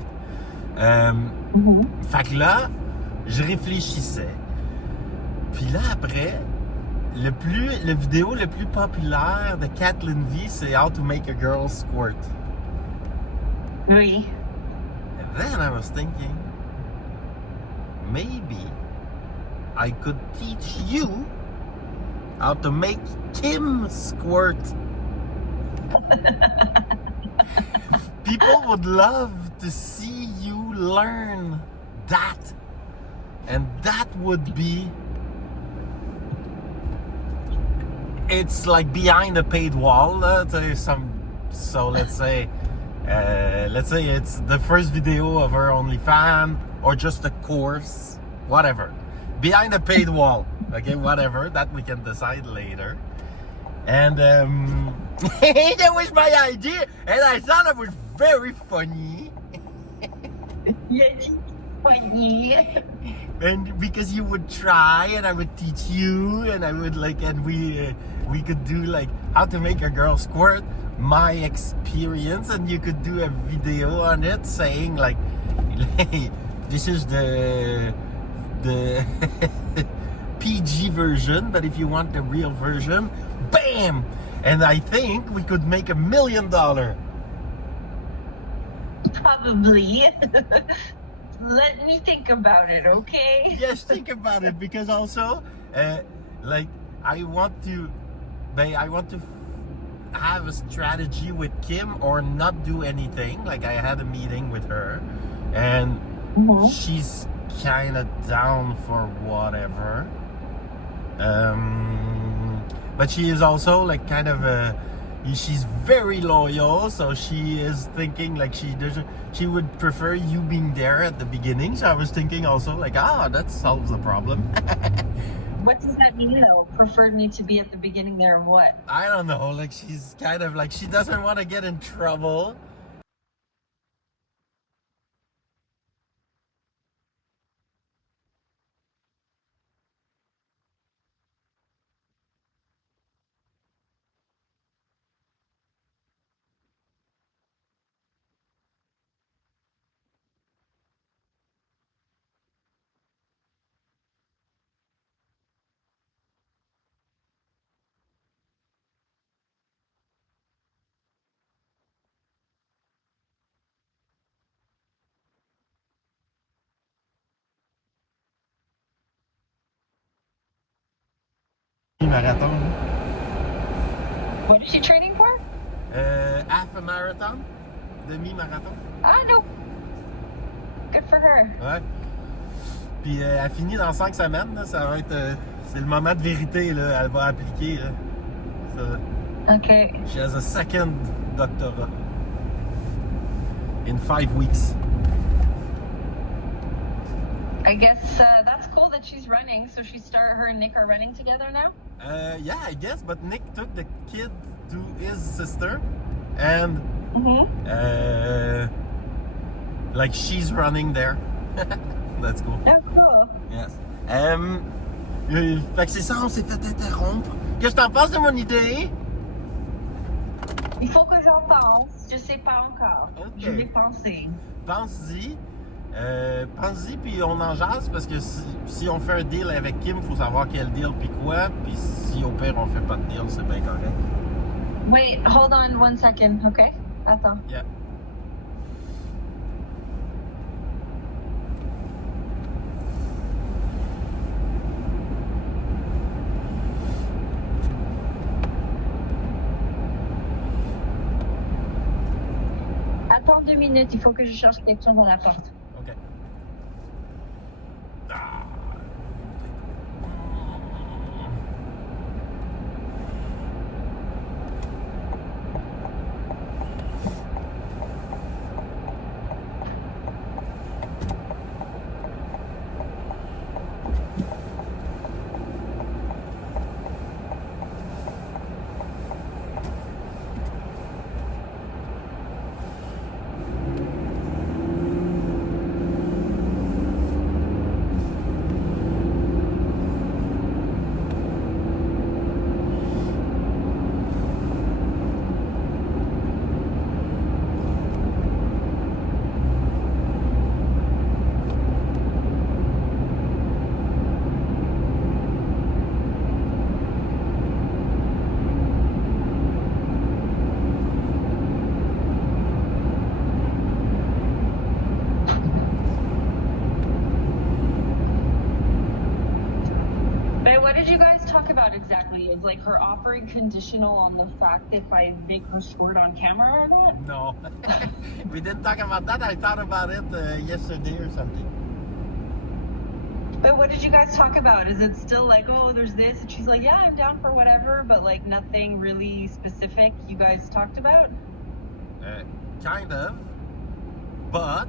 Fait que là, je réfléchissais. Puis là, après, le vidéo le plus populaire de Kathleen V, c'est How to Make a Girl Squirt. Oui. And then I was thinking, maybe I could teach you how to make Kim squirt. People would love to see you learn that, and that would be, it's like behind a paid wall. So let's say it's the first video of her OnlyFans, or just a course, whatever. Behind a paid wall, okay, whatever, that we can decide later. And that was my idea, and I thought it was very funny. Yes, funny. And because you would try, and I would teach you, and I would and we could do like how to make a girl squirt, my experience, and you could do a video on it saying like, hey, this is the PG version, but if you want the real version, bam! And I think we could make $1 million. Probably. Let me think about it, okay? Yes, think about it, because also, like, I want to have a strategy with Kim, or not do anything. Like, I had a meeting with her, and she's kind of down for whatever. But she is also like kind of she's very loyal, so she is thinking like she would prefer you being there at the beginning. So I was thinking also like, that solves the problem. What does that mean though? Preferred me to be at the beginning there, or what? I don't know, like she's kind of like, she doesn't want to get in trouble. Marathon. What is she training for? Half a marathon, demi-marathon. Ah, no. Good for her. Ouais. Puis elle finit dans 5 semaines, là, ça va être, c'est le moment de vérité, là, elle va appliquer. Là. Ça, Okay. she has a second doctorat in 5 weeks. I guess that's cool that she's running. So her and Nick are running together now? Yeah, I guess, but Nick took the kid to his sister, and like she's running there. That's cool. Oh, cool. Yes. Fait que c'est ça, on s'est fait interrompre. Qu'est-ce que t'en penses de mon idée? Il faut que j'en pense. Je sais pas encore. Ok. Je vais penser. Pense-y. Pense-y, puis on en jase, parce que si on fait un deal avec Kim, il faut savoir quel deal puis quoi. Puis si au pire on fait pas de deal, c'est bien correct. Wait, hold on 1 second, okay? Attends. Yeah. Attends 2 minutes, il faut que je cherche quelque chose dans la porte. OK. about exactly? Is like her offering conditional on the fact if I make her squirt on camera or not? No. We didn't talk about that. I thought about it yesterday or something. But what did you guys talk about? Is it still like, oh, there's this, and she's like, yeah, I'm down for whatever, but like nothing really specific you guys talked about? Kind of, but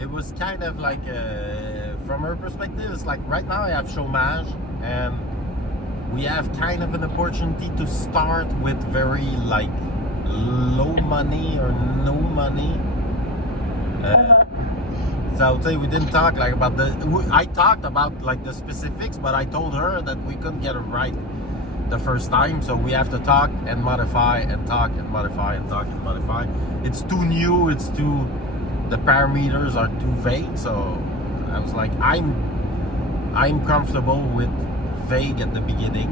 it was kind of like from her perspective, it's like right now I have chômage and we have kind of an opportunity to start with very like low money or no money. So I would say we didn't talk like about I talked about like the specifics, but I told her that we couldn't get it right the first time, so we have to talk and modify and talk and modify and talk and modify. It's too new, the parameters are too vague, so I was like, I'm comfortable with vague at the beginning.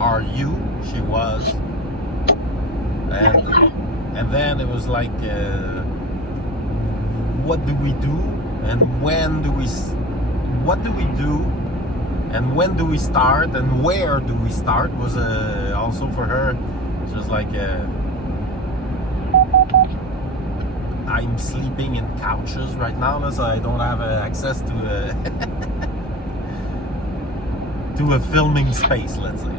Are you? She was. And then it was like, what do we do? And what do we do? And when do we start? And where do we start? Was also for her, she was like, I'm sleeping in couches right now, so I don't have access to to a filming space, let's say.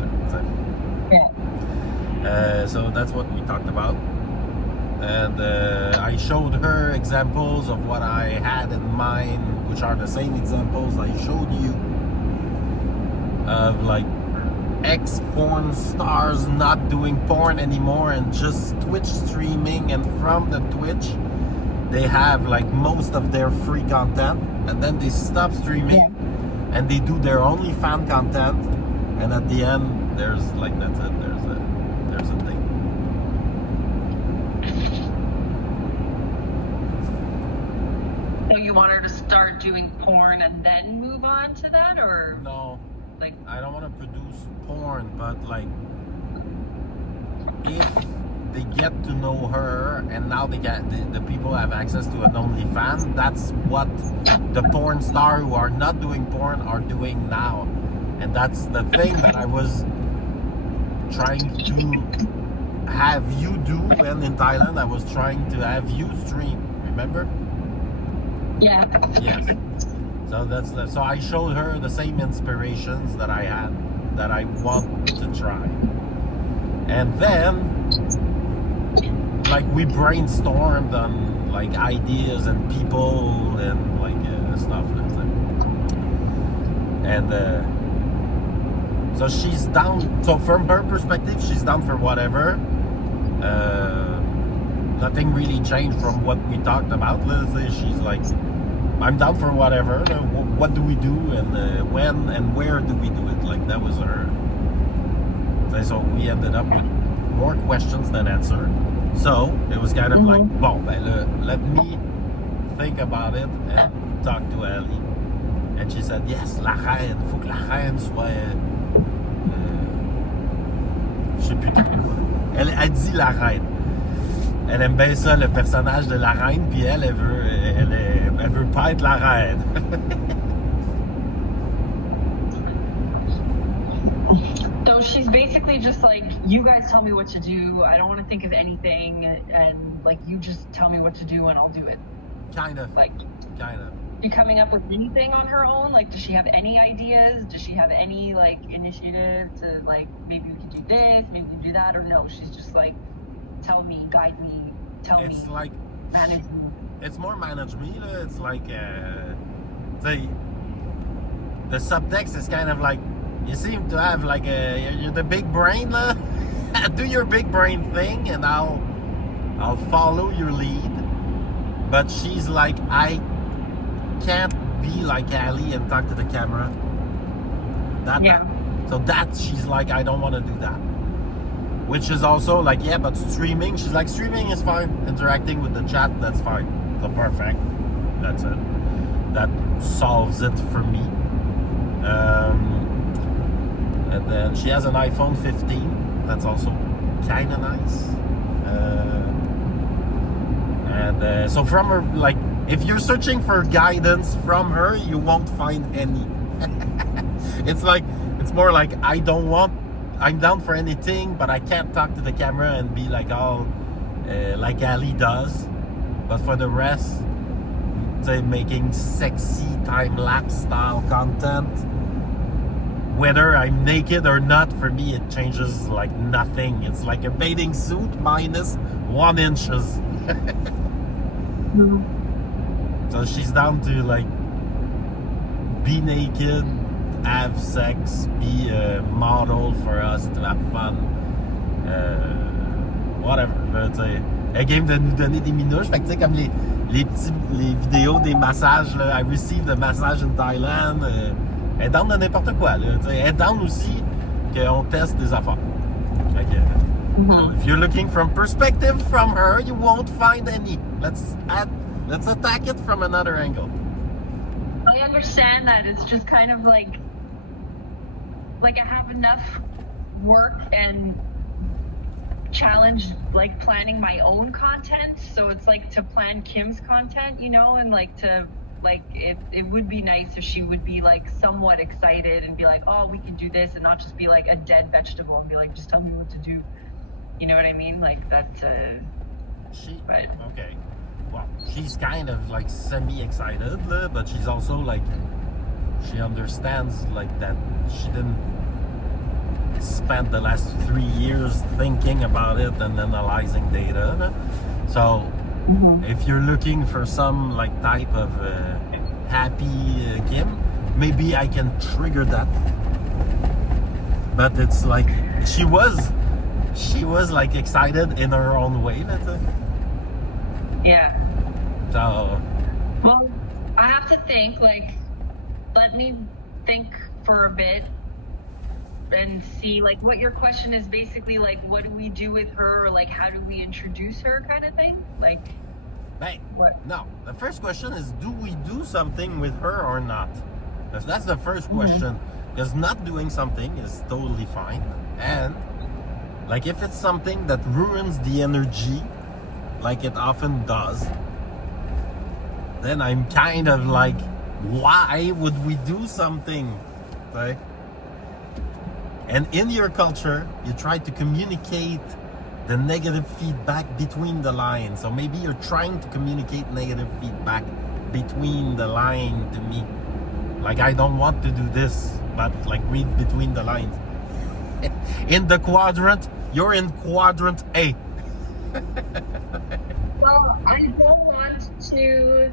Yeah. So that's what we talked about. And I showed her examples of what I had in mind, which are the same examples I showed you, of like ex-porn stars not doing porn anymore and just Twitch streaming, and from the Twitch they have like most of their free content, and then they stop streaming and they do their only fan content, and at the end there's like, that's it, there's a thing. So you want her to start doing porn and then move on to that, or No, like, I don't want to produce porn, but like if they get to know her and now they get the people have access to an OnlyFans, that's what the porn star who are not doing porn are doing now. And that's the thing that I was trying to have you do when in Thailand. I was trying to have you stream, remember? yeah. Yes. So I showed her the same inspirations that I had, that I want to try. And then like we brainstormed on like ideas and people and like stuff. And so she's down. So from her perspective, she's down for whatever. Nothing really changed from what we talked about. Let's say she's like, I'm down for whatever. What do we do, and when and where do we do it? Like that was her. So we ended up with more questions than answers. So it was kind of like, bon, let me think about it and talk to Ali. And she said, yes, la reine, faut que la reine soit. Je sais plus trop quoi. Elle dit la reine. Elle aime bien ça, le personnage de la reine, puis elle veut pas être la reine. So she's basically just like, you guys tell me what to do. I don't want to think of anything, and like, you just tell me what to do and I'll do it. Kind of. She coming up with anything on her own? Like, does she have any ideas? Does she have any like initiative to like, maybe we could do this, maybe we could do that, or no? She's just like, tell me, guide me, It's like manage me. It's more manage me. It's like the subtext is kind of like, you seem to have like you're the big brain. Do your big brain thing, and I'll follow your lead. But she's like, I can't be like Ali and talk to the camera. So she's like, I don't want to do that. Which is also like, yeah, but streaming. She's like, streaming is fine. Interacting with the chat, that's fine. So perfect. That's it. That solves it for me. And then she has an iPhone 15. That's also kind of nice. And so from her, like, if you're searching for guidance from her, you won't find any. It's more like, I don't want I'm down for anything, but I can't talk to the camera and be like all like Ali does. But for the rest, say making sexy time-lapse style content, whether I'm naked or not, for me it changes like nothing. It's like a bathing suit minus 1 inches. So she's down to like be naked, have sex, be a model for us to have fun, whatever. Elle game de nous donner des minouches. Fait que tu sais, comme les vidéos des massages, là, I received a massage in Thailand. Elle est down de n'importe quoi. Là, elle est down aussi qu'on teste des affaires. Okay. So if you're looking from perspective from her, you won't find any. Let's attack it from another angle. I understand that. It's just kind of like I have enough work and challenge like planning my own content, so it's like to plan Kim's content, you know, and like to like it would be nice if she would be like somewhat excited and be like, oh, we can do this, and not just be like a dead vegetable and be like, just tell me what to do, you know what I mean? Like that's but okay, well, she's kind of like semi-excited, but she's also like, she understands like that she didn't spend the last 3 years thinking about it and analyzing data. So if you're looking for some like type of happy Kim, maybe I can trigger that. But it's like she was like excited in her own way. yeah. So Well, I have to think, like, let me think for a bit and see, like, what your question is basically, like, what do we do with her, or, like, how do we introduce her kind of thing? Like, hey, what? no, the first question is, do we do something with her or not? That's the first question. Because not doing something is totally fine. And, like, if it's something that ruins the energy, like it often does, then I'm kind of like, why would we do something? Right? And in your culture, you try to communicate the negative feedback between the lines. So maybe you're trying to communicate negative feedback between the line to me. Like, I don't want to do this, but like read between the lines. In the quadrant, you're in quadrant A. Well, I don't want to,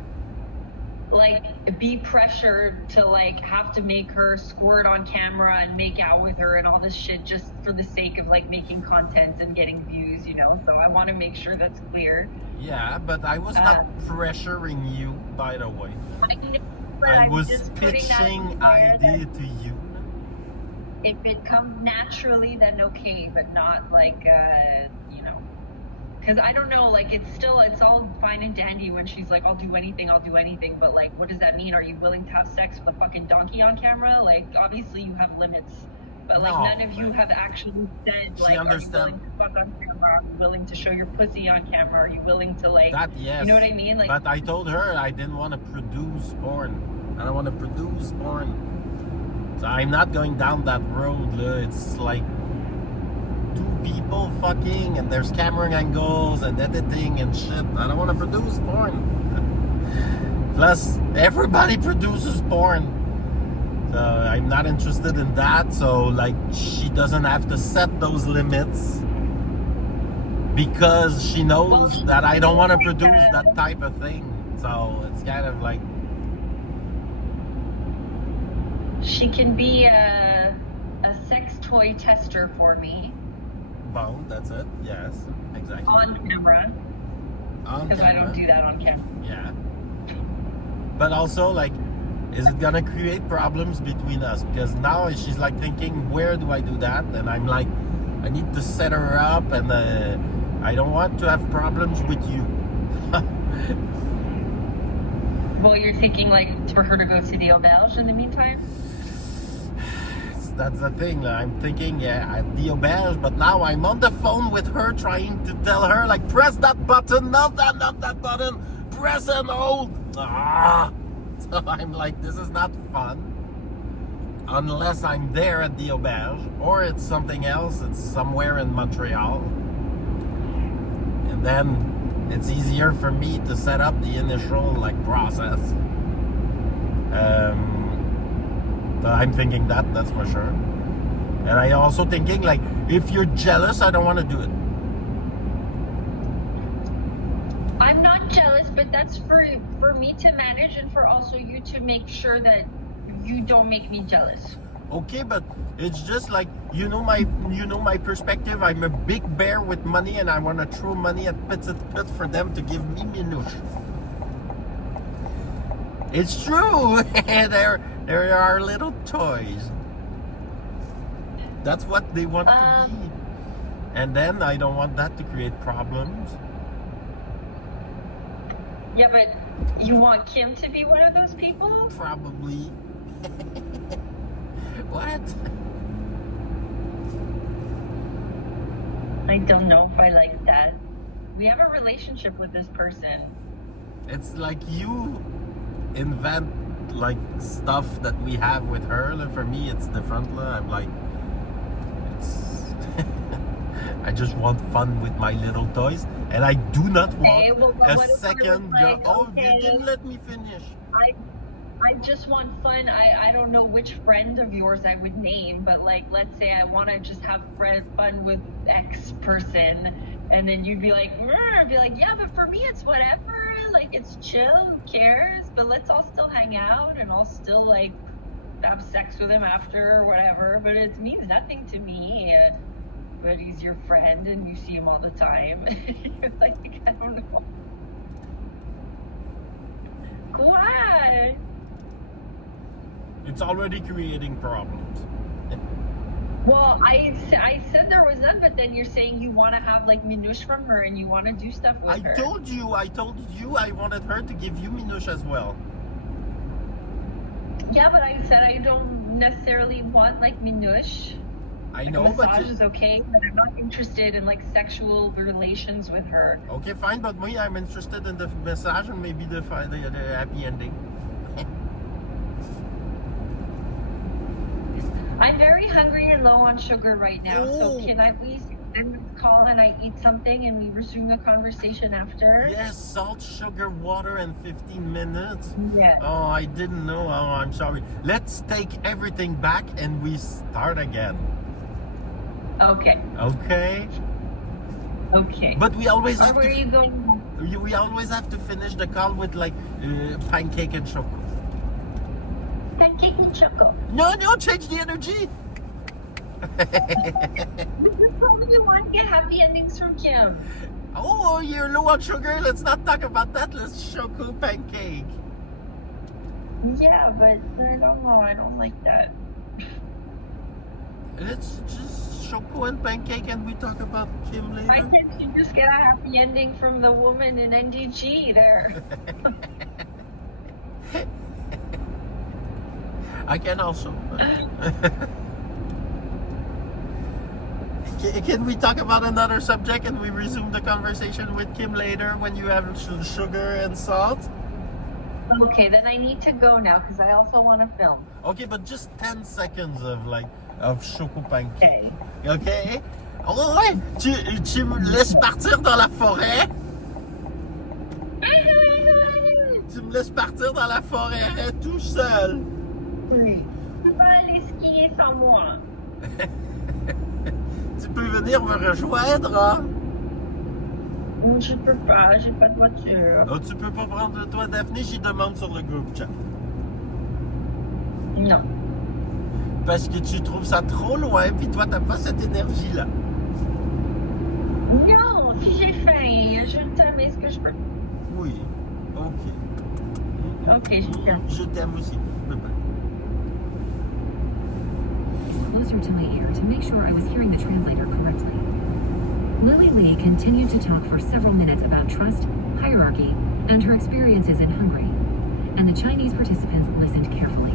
like, be pressured to, like, have to make her squirt on camera and make out with her and all this shit just for the sake of, like, making content and getting views, you know? So I want to make sure that's clear. Yeah, but I was not pressuring you, by the way. I know, but I I'm was just putting that pitching out there idea that to you. if it comes naturally, then okay, but not like, you know, because I don't know, like, it's all fine and dandy when she's like, I'll do anything, but like, what does that mean? Are you willing to have sex with a fucking donkey on camera? Like, obviously you have limits, but like, No, none of you have actually said, like, are you willing to fuck on camera? Are you willing to show your pussy on camera? Are you willing to, like, That, yes. you know what I mean? Like, But I told her I didn't want to produce porn. I don't want to produce porn. So I'm not going down that road. It's like 2 people fucking, and there's camera angles and editing and shit. I don't want to produce porn. Plus, everybody produces porn. So I'm not interested in that. So, like, she doesn't have to set those limits because she knows that I don't want to produce that type of thing. So it's kind of like, she can be a sex toy tester for me. well, that's it. Yes, exactly. On camera. On Because I camera. don't do that on camera. Yeah. But also, like, is it gonna create problems between us? Because now she's like thinking, where do I do that? And I'm like, I need to set her up, and I don't want to have problems with you. Well, you're thinking, like, for her to go to the auberge in the meantime? That's the thing. I'm thinking, yeah, at the auberge, but now I'm on the phone with her trying to tell her, like, press that button, not that button, press and hold. So I'm like, this is not fun. unless I'm there at the auberge, or it's something else, it's somewhere in Montreal. And then it's easier for me to set up the initial process. But I'm thinking that's for sure. And I also thinking if you're jealous, I don't want to do it. I'm not jealous, but that's for me to manage and for also you to make sure that you don't make me jealous. Okay, but it's just my perspective. I'm a big bear with money, and I want to throw money at Petit Pit for them to give me minouche. It's true. There are little toys. That's what they want to be. And then I don't want that to create problems. Yeah, but you want Kim to be one of those people? Probably. What? I don't know if I like that. We have a relationship with this person. It's like you invent stuff that we have with her. For me, it's different. I'm I just want fun with my little toys, and I do not want a second girl. Oh, you didn't let me finish. I just want fun. I don't know which friend of yours I would name, but let's say I want to just have fun with X person, and then you'd be like, I'd be like, yeah, but for me it's whatever. It's chill. Who cares? But let's all still hang out, and I'll still have sex with him after or whatever. But it means nothing to me. But he's your friend, and you see him all the time. You're I don't know. Why? It's already creating problems. Well, I said there was none, but then you're saying you want to have minouche from her and you want to do stuff with her. I told you I wanted her to give you minouche as well. Yeah, but I said I don't necessarily want minouche. I know, massage is okay, but I'm not interested in sexual relations with her. Okay, fine, but me, I'm interested in the massage and maybe the happy ending. I'm very hungry and low on sugar right now, so can I please end this call and I eat something and we resume the conversation after? Yes, salt, sugar, water, and 15 minutes. Yeah. Oh, I didn't know. Oh, I'm sorry. Let's take everything back and we start again. Okay. Okay? Okay. But we always have Where are you going? We always have to finish the call with pancake and chocolate. Pancake and choco. No, change the energy. You told me you want to get happy endings from Kim. Oh, you're low on sugar. Let's not talk about that. Let's choco pancake. Yeah, but I don't know. I don't like that. It's just choco and pancake, and we talk about Kim later. Why can't you just get a happy ending from the woman in NDG there? I can also. Can we talk about another subject and we resume the conversation with Kim later when you have sugar and salt? Okay, then I need to go now because I also want to film. Okay, but just 10 seconds of choco pancake. Okay. Okay? Oh ouais! Tu me laisses partir dans la forêt? Tu me laisses partir dans la forêt tout seul? Oui. Tu peux aller skier sans moi. Tu peux venir me rejoindre, hein? Je peux pas, j'ai pas de voiture. Oh, tu peux pas prendre toi, Daphné? J'y demande sur le groupe chat. Non. Parce que tu trouves ça trop loin, puis toi, t'as pas cette énergie-là. Non, si j'ai faim, je t'aime, est-ce que je peux? Oui. Ok. Ok, je t'aime. Je t'aime aussi. Bye-bye. Closer to my ear to make sure I was hearing the translator correctly. Lily Lee continued to talk for several minutes about trust, hierarchy, and her experiences in Hungary, and the Chinese participants listened carefully.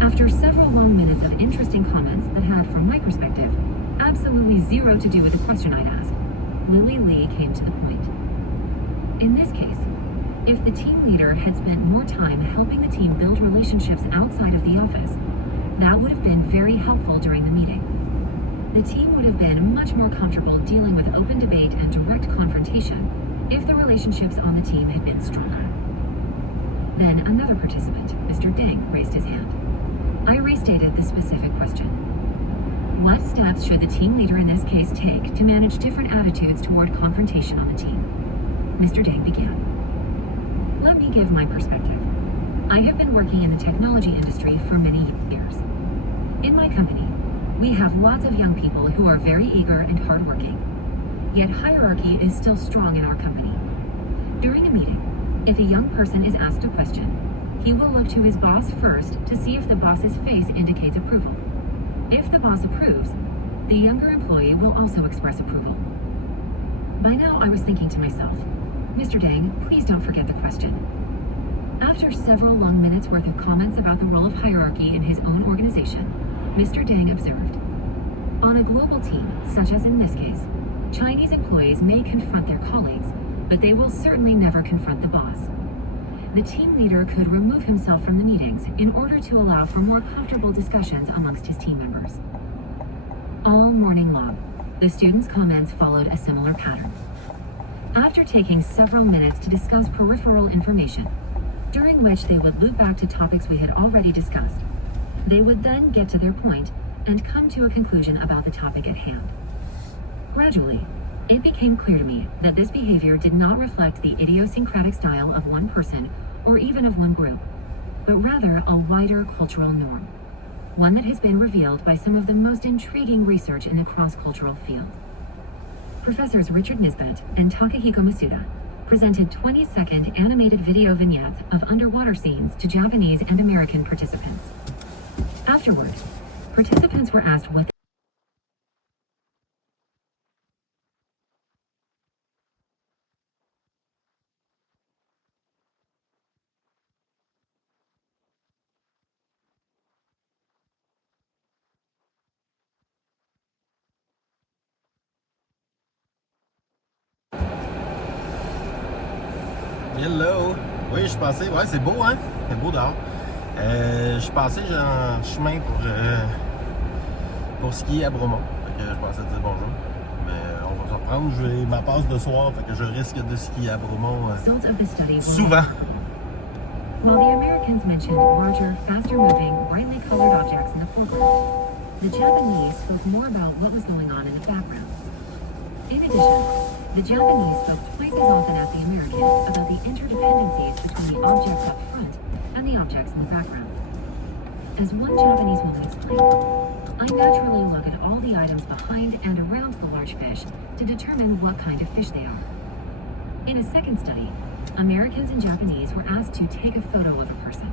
After several long minutes of interesting comments that had, from my perspective, absolutely zero to do with the question I'd asked, Lily Lee came to the point. In this case, if the team leader had spent more time helping the team build relationships outside of the office, That would have been very helpful during the meeting. The team would have been much more comfortable dealing with open debate and direct confrontation if the relationships on the team had been stronger. Then another participant, Mr. Deng, raised his hand. I restated the specific question. What steps should the team leader in this case take to manage different attitudes toward confrontation on the team? Mr. Deng began. Let me give my perspective. I have been working in the technology industry for many years. In my company, we have lots of young people who are very eager and hardworking. Yet hierarchy is still strong in our company. During a meeting, if a young person is asked a question, he will look to his boss first to see if the boss's face indicates approval. If the boss approves, the younger employee will also express approval. By now, I was thinking to myself, Mr. Deng, please don't forget the question. After several long minutes worth of comments about the role of hierarchy in his own organization, Mr. Deng observed, on a global team, such as in this case, Chinese employees may confront their colleagues, but they will certainly never confront the boss. The team leader could remove himself from the meetings in order to allow for more comfortable discussions amongst his team members. All morning long, the students' comments followed a similar pattern. After taking several minutes to discuss peripheral information, during which they would loop back to topics we had already discussed, they would then get to their point and come to a conclusion about the topic at hand. Gradually, it became clear to me that this behavior did not reflect the idiosyncratic style of one person or even of one group, but rather a wider cultural norm, one that has been revealed by some of the most intriguing research in the cross-cultural field. Professors Richard Nisbet and Takahiko Masuda presented 20-second animated video vignettes of underwater scenes to Japanese and American participants. Afterward, participants were asked what Hello! Oui, je suis passé. Ouais, c'est beau, hein? C'est beau dehors. Je suis passé en chemin pour skier à Bromont. Fait que je pensais dire bonjour. Mais on va se reprendre. J'ai ma passe de soir, fait que je risque de skier à Bromont souvent. While the Americans mentioned larger, faster-moving, brightly colored objects in the foreground, the Japanese spoke more about what was going on in the background. In addition, the Japanese spoke twice as often as the Americans about the interdependencies between the objects up front and the objects in the background. As one Japanese woman explained, I naturally look at all the items behind and around the large fish to determine what kind of fish they are. In a second study, Americans and Japanese were asked to take a photo of a person.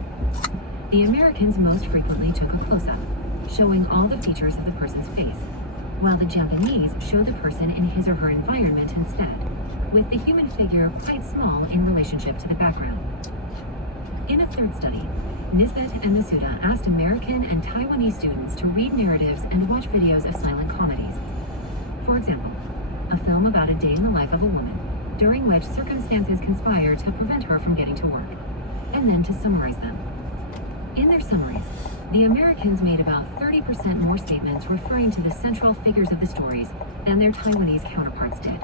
The Americans most frequently took a close-up, showing all the features of the person's face, while the Japanese showed the person in his or her environment instead, with the human figure quite small in relationship to the background. In a third study, Nisbet and Masuda asked American and Taiwanese students to read narratives and watch videos of silent comedies. For example, a film about a day in the life of a woman, during which circumstances conspire to prevent her from getting to work, and then to summarize them. In their summaries, the Americans made about 30% more statements referring to the central figures of the stories than their Taiwanese counterparts did.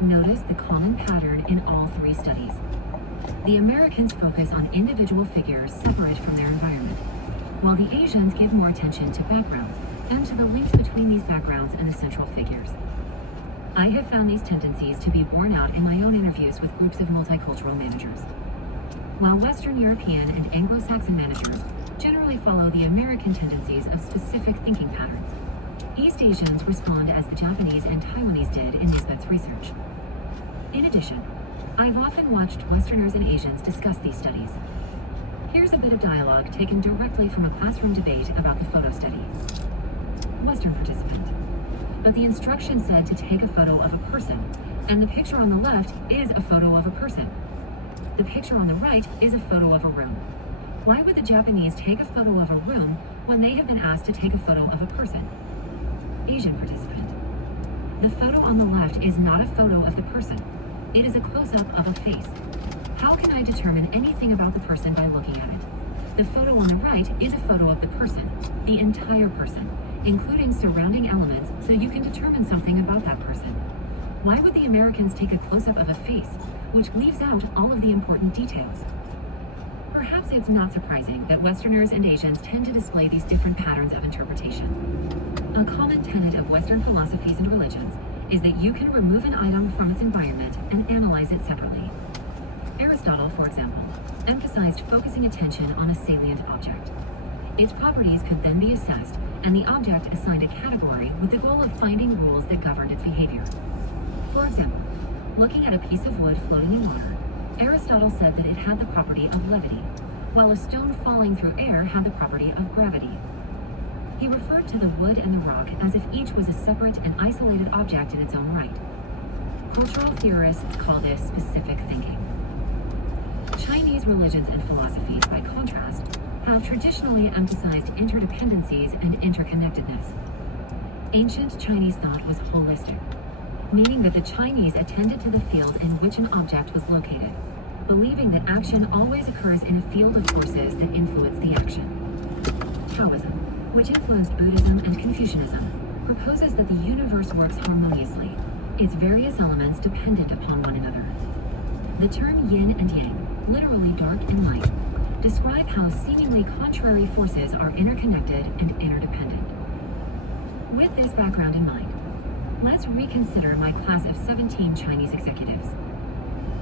Notice the common pattern in all three studies. The Americans focus on individual figures separate from their environment, while the Asians give more attention to backgrounds and to the links between these backgrounds and the central figures. I have found these tendencies to be borne out in my own interviews with groups of multicultural managers. While Western European and Anglo-Saxon managers generally follow the American tendencies of specific thinking patterns, East Asians respond as the Japanese and Taiwanese did in Nisbet's research. In addition, I've often watched Westerners and Asians discuss these studies. Here's a bit of dialogue taken directly from a classroom debate about the photo study. Western participant. But the instruction said to take a photo of a person, and the picture on the left is a photo of a person. The picture on the right is a photo of a room. Why would the Japanese take a photo of a room when they have been asked to take a photo of a person? Asian participant. The photo on the left is not a photo of the person. It is a close-up of a face. How can I determine anything about the person by looking at it? The photo on the right is a photo of the person, the entire person, including surrounding elements so you can determine something about that person. Why would the Americans take a close-up of a face, which leaves out all of the important details? Perhaps it's not surprising that Westerners and Asians tend to display these different patterns of interpretation. A common tenet of Western philosophies and religions is that you can remove an item from its environment and analyze it separately. Aristotle, for example, emphasized focusing attention on a salient object. Its properties could then be assessed and the object assigned a category with the goal of finding rules that governed its behavior. For example, looking at a piece of wood floating in water, Aristotle said that it had the property of levity, while a stone falling through air had the property of gravity. He referred to the wood and the rock as if each was a separate and isolated object in its own right. Cultural theorists call this specific thinking. Chinese religions and philosophies, by contrast, have traditionally emphasized interdependencies and interconnectedness. Ancient Chinese thought was holistic, meaning that the Chinese attended to the field in which an object was located, believing that action always occurs in a field of forces that influence the action. Taoism, which influenced Buddhism and Confucianism, proposes that the universe works harmoniously, its various elements dependent upon one another. The term yin and yang, literally dark and light, describe how seemingly contrary forces are interconnected and interdependent. With this background in mind, let's reconsider my class of 17 Chinese executives.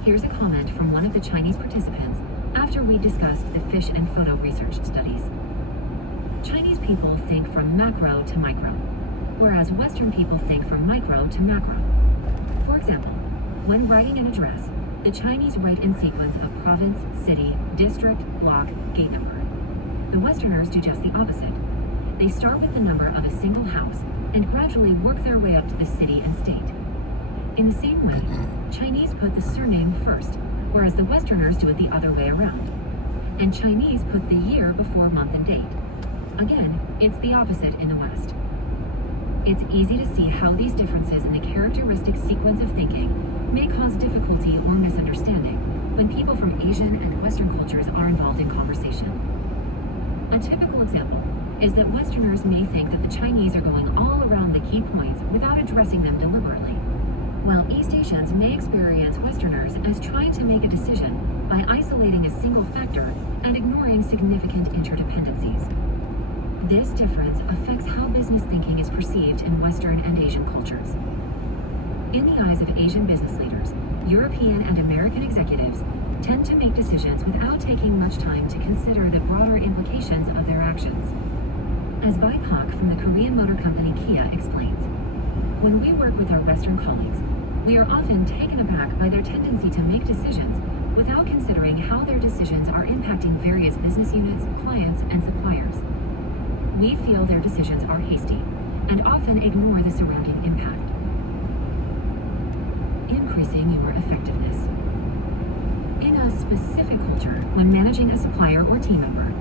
Here's a comment from one of the Chinese participants after we discussed the fish and photo research studies. Chinese people think from macro to micro, whereas Western people think from micro to macro. For example, when writing an address, the Chinese write in sequence of province, city, district, block, gate number. The Westerners do just the opposite. They start with the number of a single house and gradually work their way up to the city and state. In the same way, Chinese put the surname first, whereas the Westerners do it the other way around. And Chinese put the year before month and date. Again, it's the opposite in the West. It's easy to see how these differences in the characteristic sequence of thinking may cause difficulty or misunderstanding when people from Asian and Western cultures are involved in conversation. A typical example is that Westerners may think that the Chinese are going all around the key points without addressing them deliberately, while East Asians may experience Westerners as trying to make a decision by isolating a single factor and ignoring significant interdependencies. This difference affects how business thinking is perceived in Western and Asian cultures. In the eyes of Asian business leaders, European and American executives tend to make decisions without taking much time to consider the broader implications of their actions. As Bai Pak from the Korean motor company Kia explains, when we work with our Western colleagues, we are often taken aback by their tendency to make decisions without considering how their decisions are impacting various business units, clients, and suppliers. We feel their decisions are hasty and often ignore the surrounding impact. Increasing your effectiveness. In a specific culture, when managing a supplier or team member,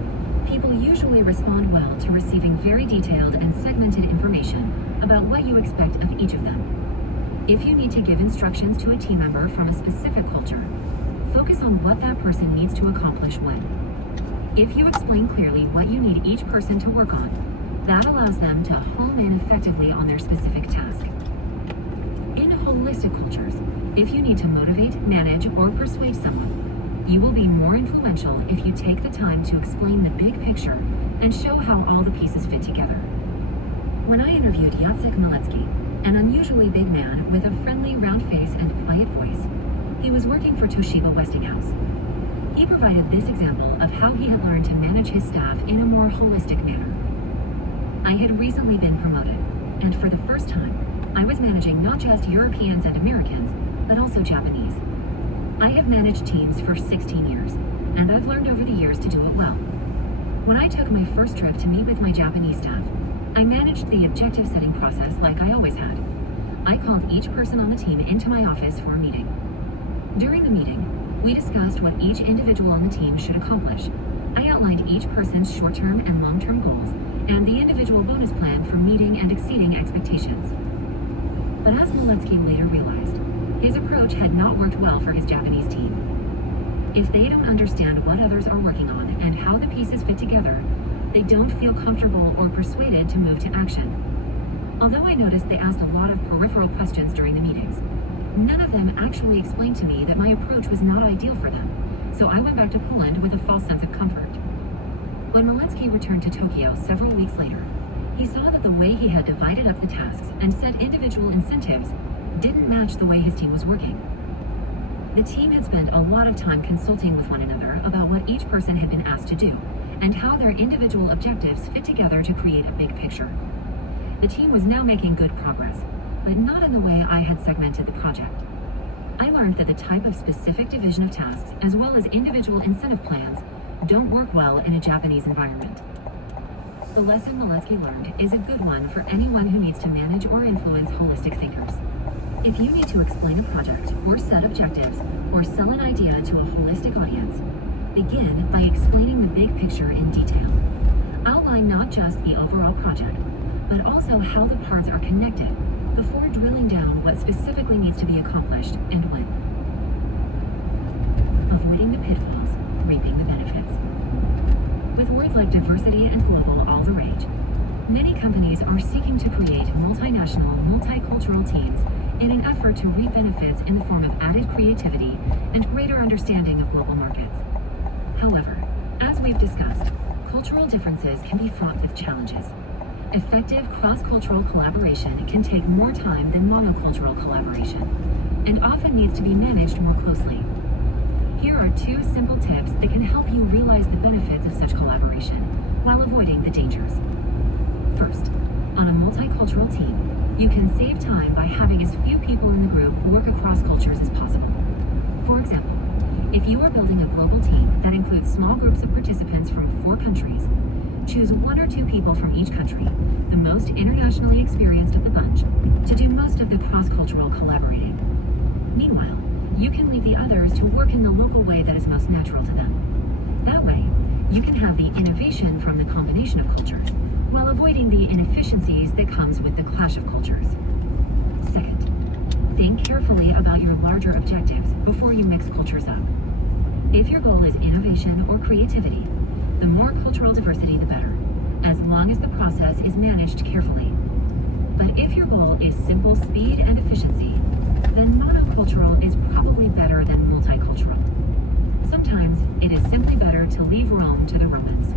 people usually respond well to receiving very detailed and segmented information about what you expect of each of them. If you need to give instructions to a team member from a specific culture, focus on what that person needs to accomplish when. If you explain clearly what you need each person to work on, that allows them to hone in effectively on their specific task. In holistic cultures, if you need to motivate, manage, or persuade someone, you will be more influential if you take the time to explain the big picture and show how all the pieces fit together. When I interviewed Jacek Malецki, an unusually big man with a friendly, round face and quiet voice, he was working for Toshiba Westinghouse. He provided this example of how he had learned to manage his staff in a more holistic manner. I had recently been promoted, and for the first time, I was managing not just Europeans and Americans, but also Japanese. I have managed teams for 16 years, and I've learned over the years to do it well. When I took my first trip to meet with my Japanese staff, I managed the objective setting process like I always had. I called each person on the team into my office for a meeting. During the meeting, we discussed what each individual on the team should accomplish. I outlined each person's short-term and long-term goals and the individual bonus plan for meeting and exceeding expectations. But as Malецki later realized, his approach had not worked well for his Japanese team. If they don't understand what others are working on and how the pieces fit together, they don't feel comfortable or persuaded to move to action. Although I noticed they asked a lot of peripheral questions during the meetings, none of them actually explained to me that my approach was not ideal for them, so I went back to Poland with a false sense of comfort. When Malensky returned to Tokyo several weeks later, he saw that the way he had divided up the tasks and set individual incentives didn't match the way his team was working. The team had spent a lot of time consulting with one another about what each person had been asked to do and how their individual objectives fit together to create a big picture. The team was now making good progress, but not in the way I had segmented the project. I learned that the type of specific division of tasks, as well as individual incentive plans, don't work well in a Japanese environment. The lesson Malensky learned is a good one for anyone who needs to manage or influence holistic thinkers. If you need to explain a project or set objectives or sell an idea to a holistic audience, begin by explaining the big picture in detail. Outline not just the overall project, but also how the parts are connected before drilling down what specifically needs to be accomplished and when. Avoiding the pitfalls, reaping the benefits. With words like diversity and global all the rage, many companies are seeking to create multinational, multicultural teams in an effort to reap benefits in the form of added creativity and greater understanding of global markets. However, as we've discussed, cultural differences can be fraught with challenges. Effective cross-cultural collaboration can take more time than monocultural collaboration, and often needs to be managed more closely. Here are 2 simple tips that can help you realize the benefits of such collaboration while avoiding the dangers. First, on a multicultural team, you can save time by having as few people in the group work across cultures as possible. For example, if you are building a global team that includes small groups of participants from 4 countries, choose 1 or 2 people from each country, the most internationally experienced of the bunch, to do most of the cross-cultural collaborating. Meanwhile, you can leave the others to work in the local way that is most natural to them. That way, you can have the innovation from the combination of cultures, while avoiding the inefficiencies that comes with the clash of cultures. Second, think carefully about your larger objectives before you mix cultures up. If your goal is innovation or creativity, the more cultural diversity the better, as long as the process is managed carefully. But if your goal is simple speed and efficiency, then monocultural is probably better than multicultural. Sometimes it is simply better to leave Rome to the Romans.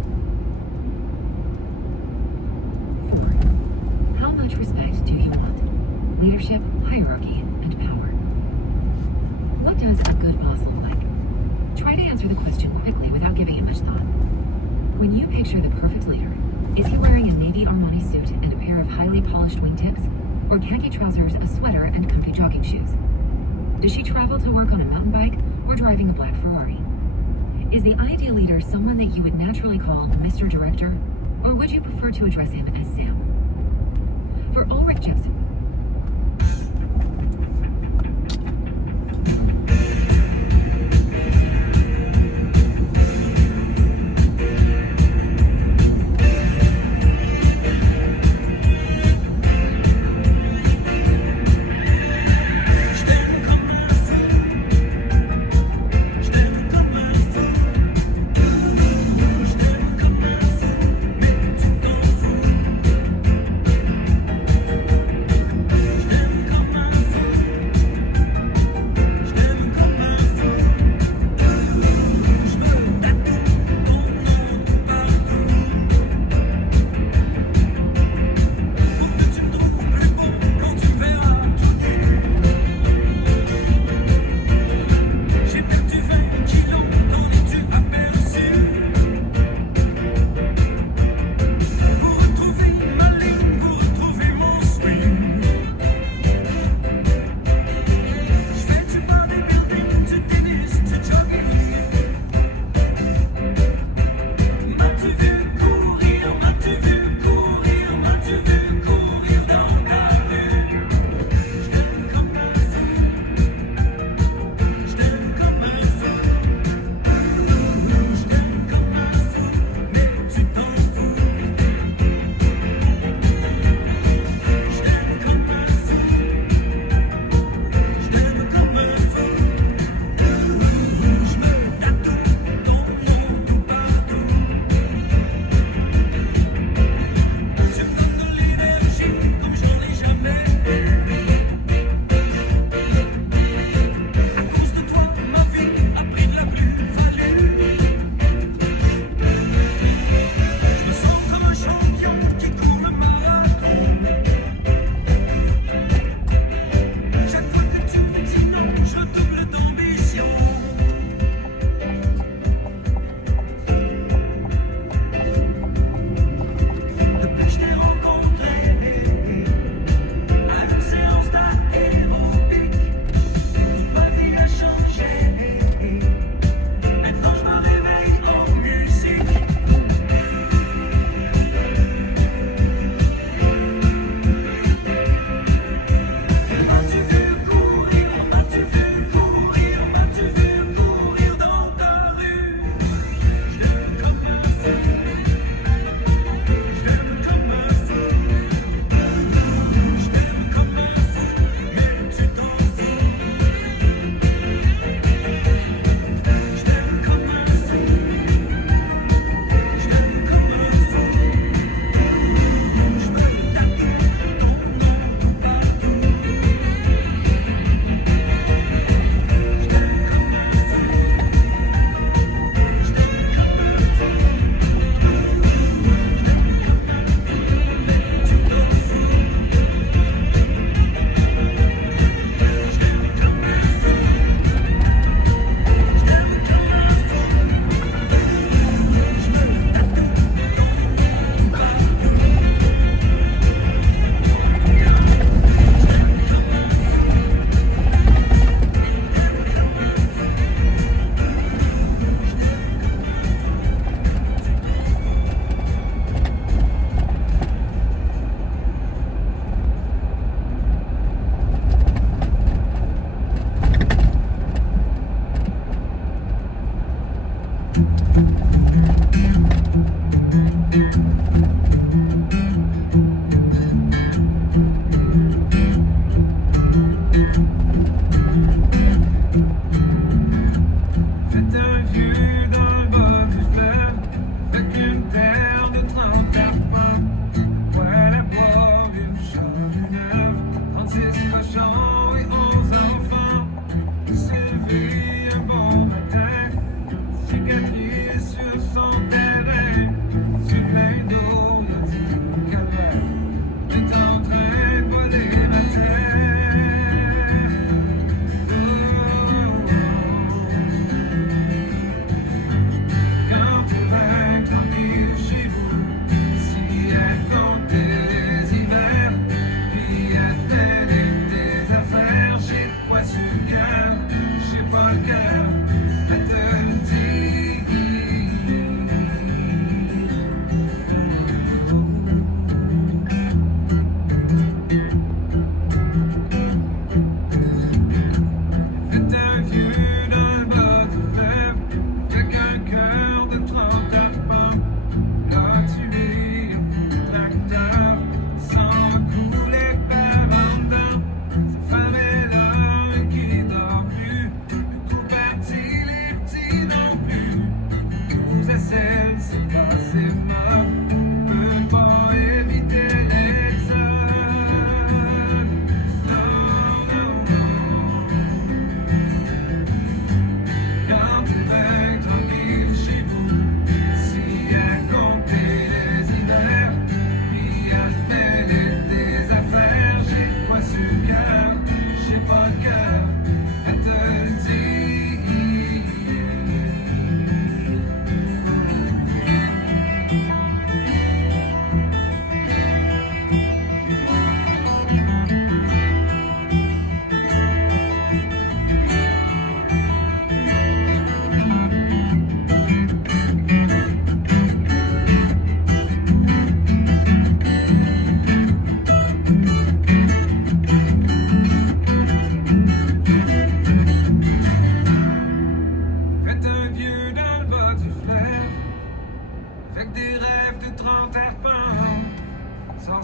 4. How much respect do you want? Leadership, hierarchy, and power. What does a good boss look like? Try to answer the question quickly without giving it much thought. When you picture the perfect leader, is he wearing a navy Armani suit and a pair of highly polished wingtips? Or khaki trousers, a sweater, and comfy jogging shoes? Does she travel to work on a mountain bike or driving a black Ferrari? Is the ideal leader someone that you would naturally call Mr. Director, or would you prefer to address him as Sam? For Ulrich Gibson,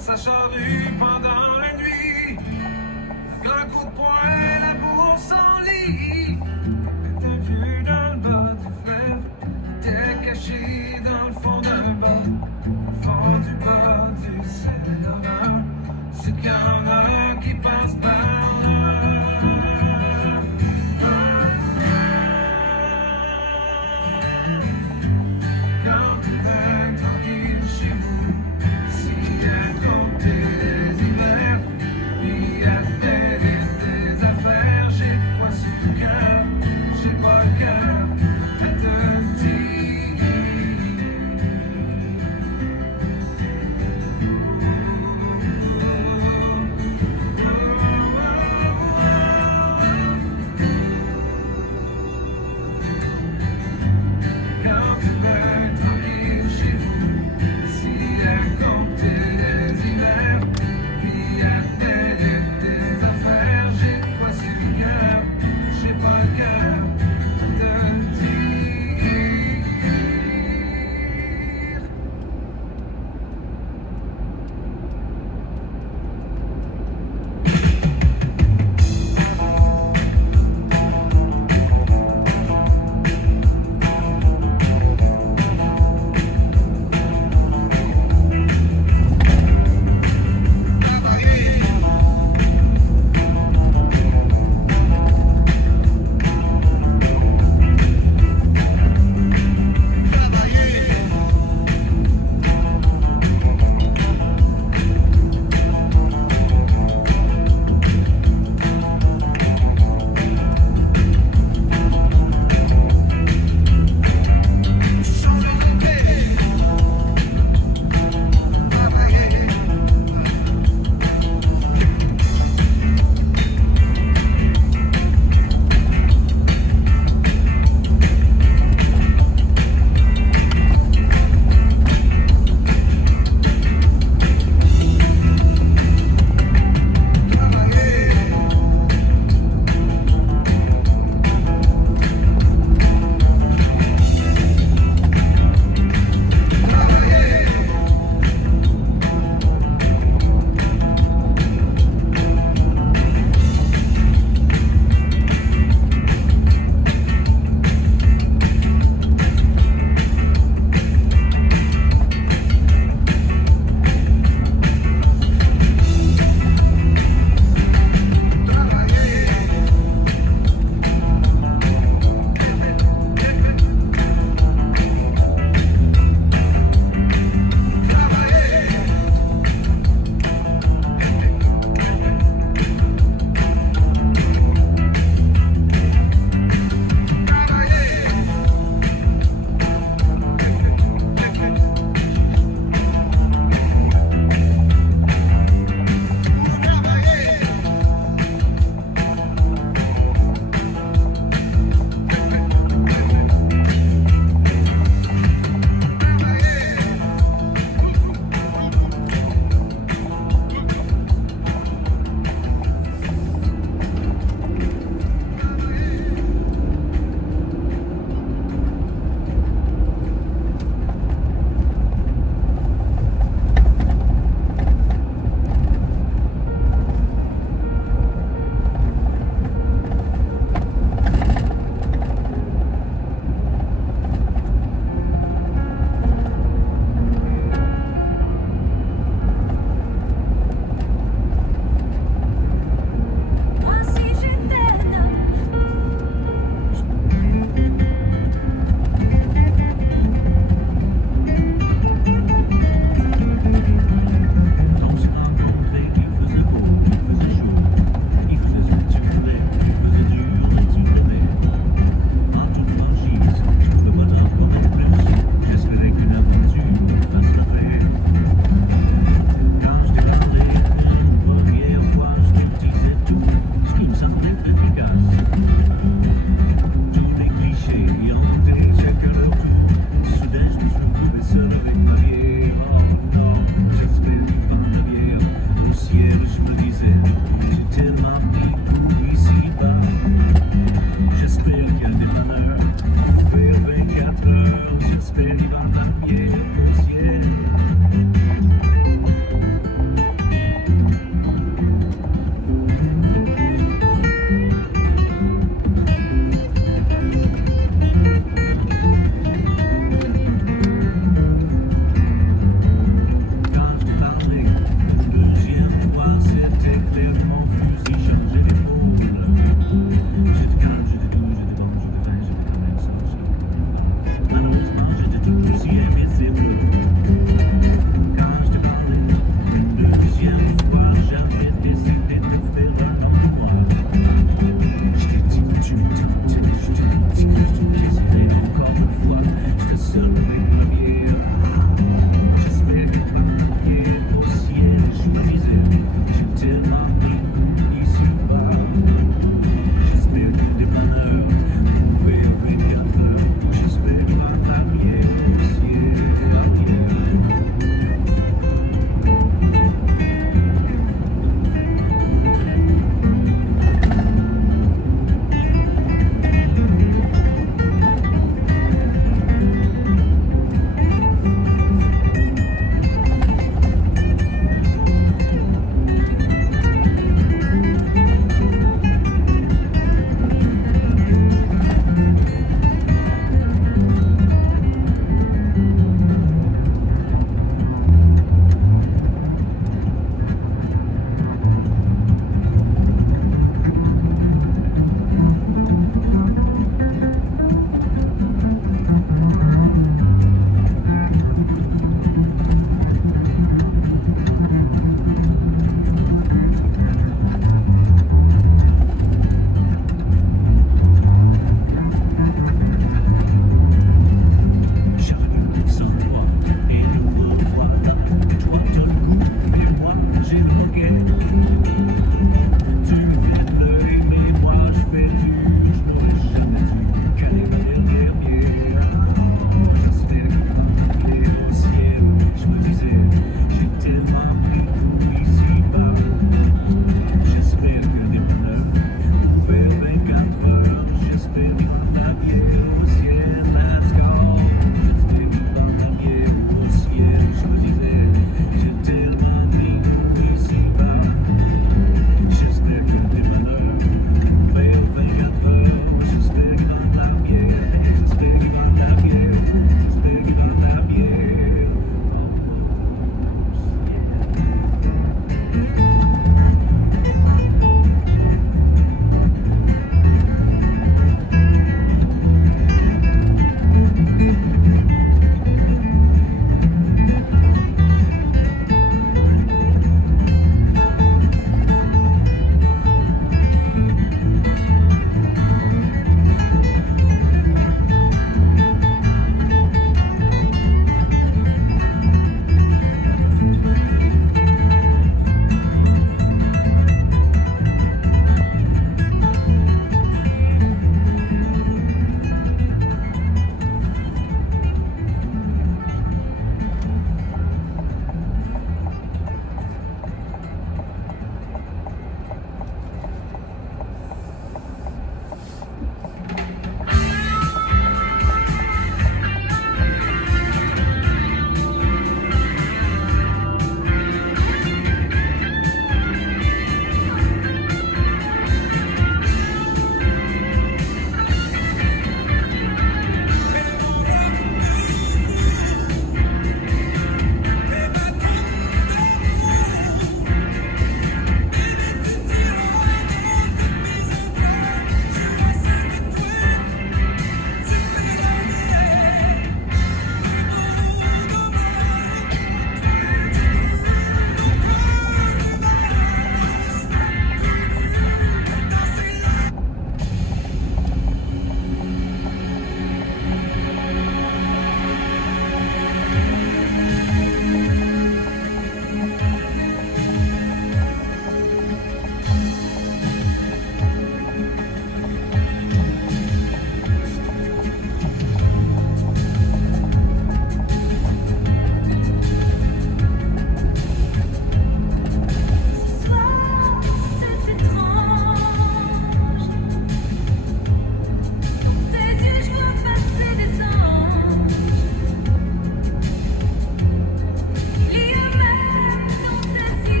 sa charrue pendant la nuit. Un coup de poing, la bourse en lit. Un vieux dans le bas du fleuve, t'es caché dans le fond d'un bar. Au fond du bas du ciel, c'est qu'il y en a un qui passe par là. Quand tu es tranquille chez vous, si elle comptait les hivers, puis elle fait des affaires.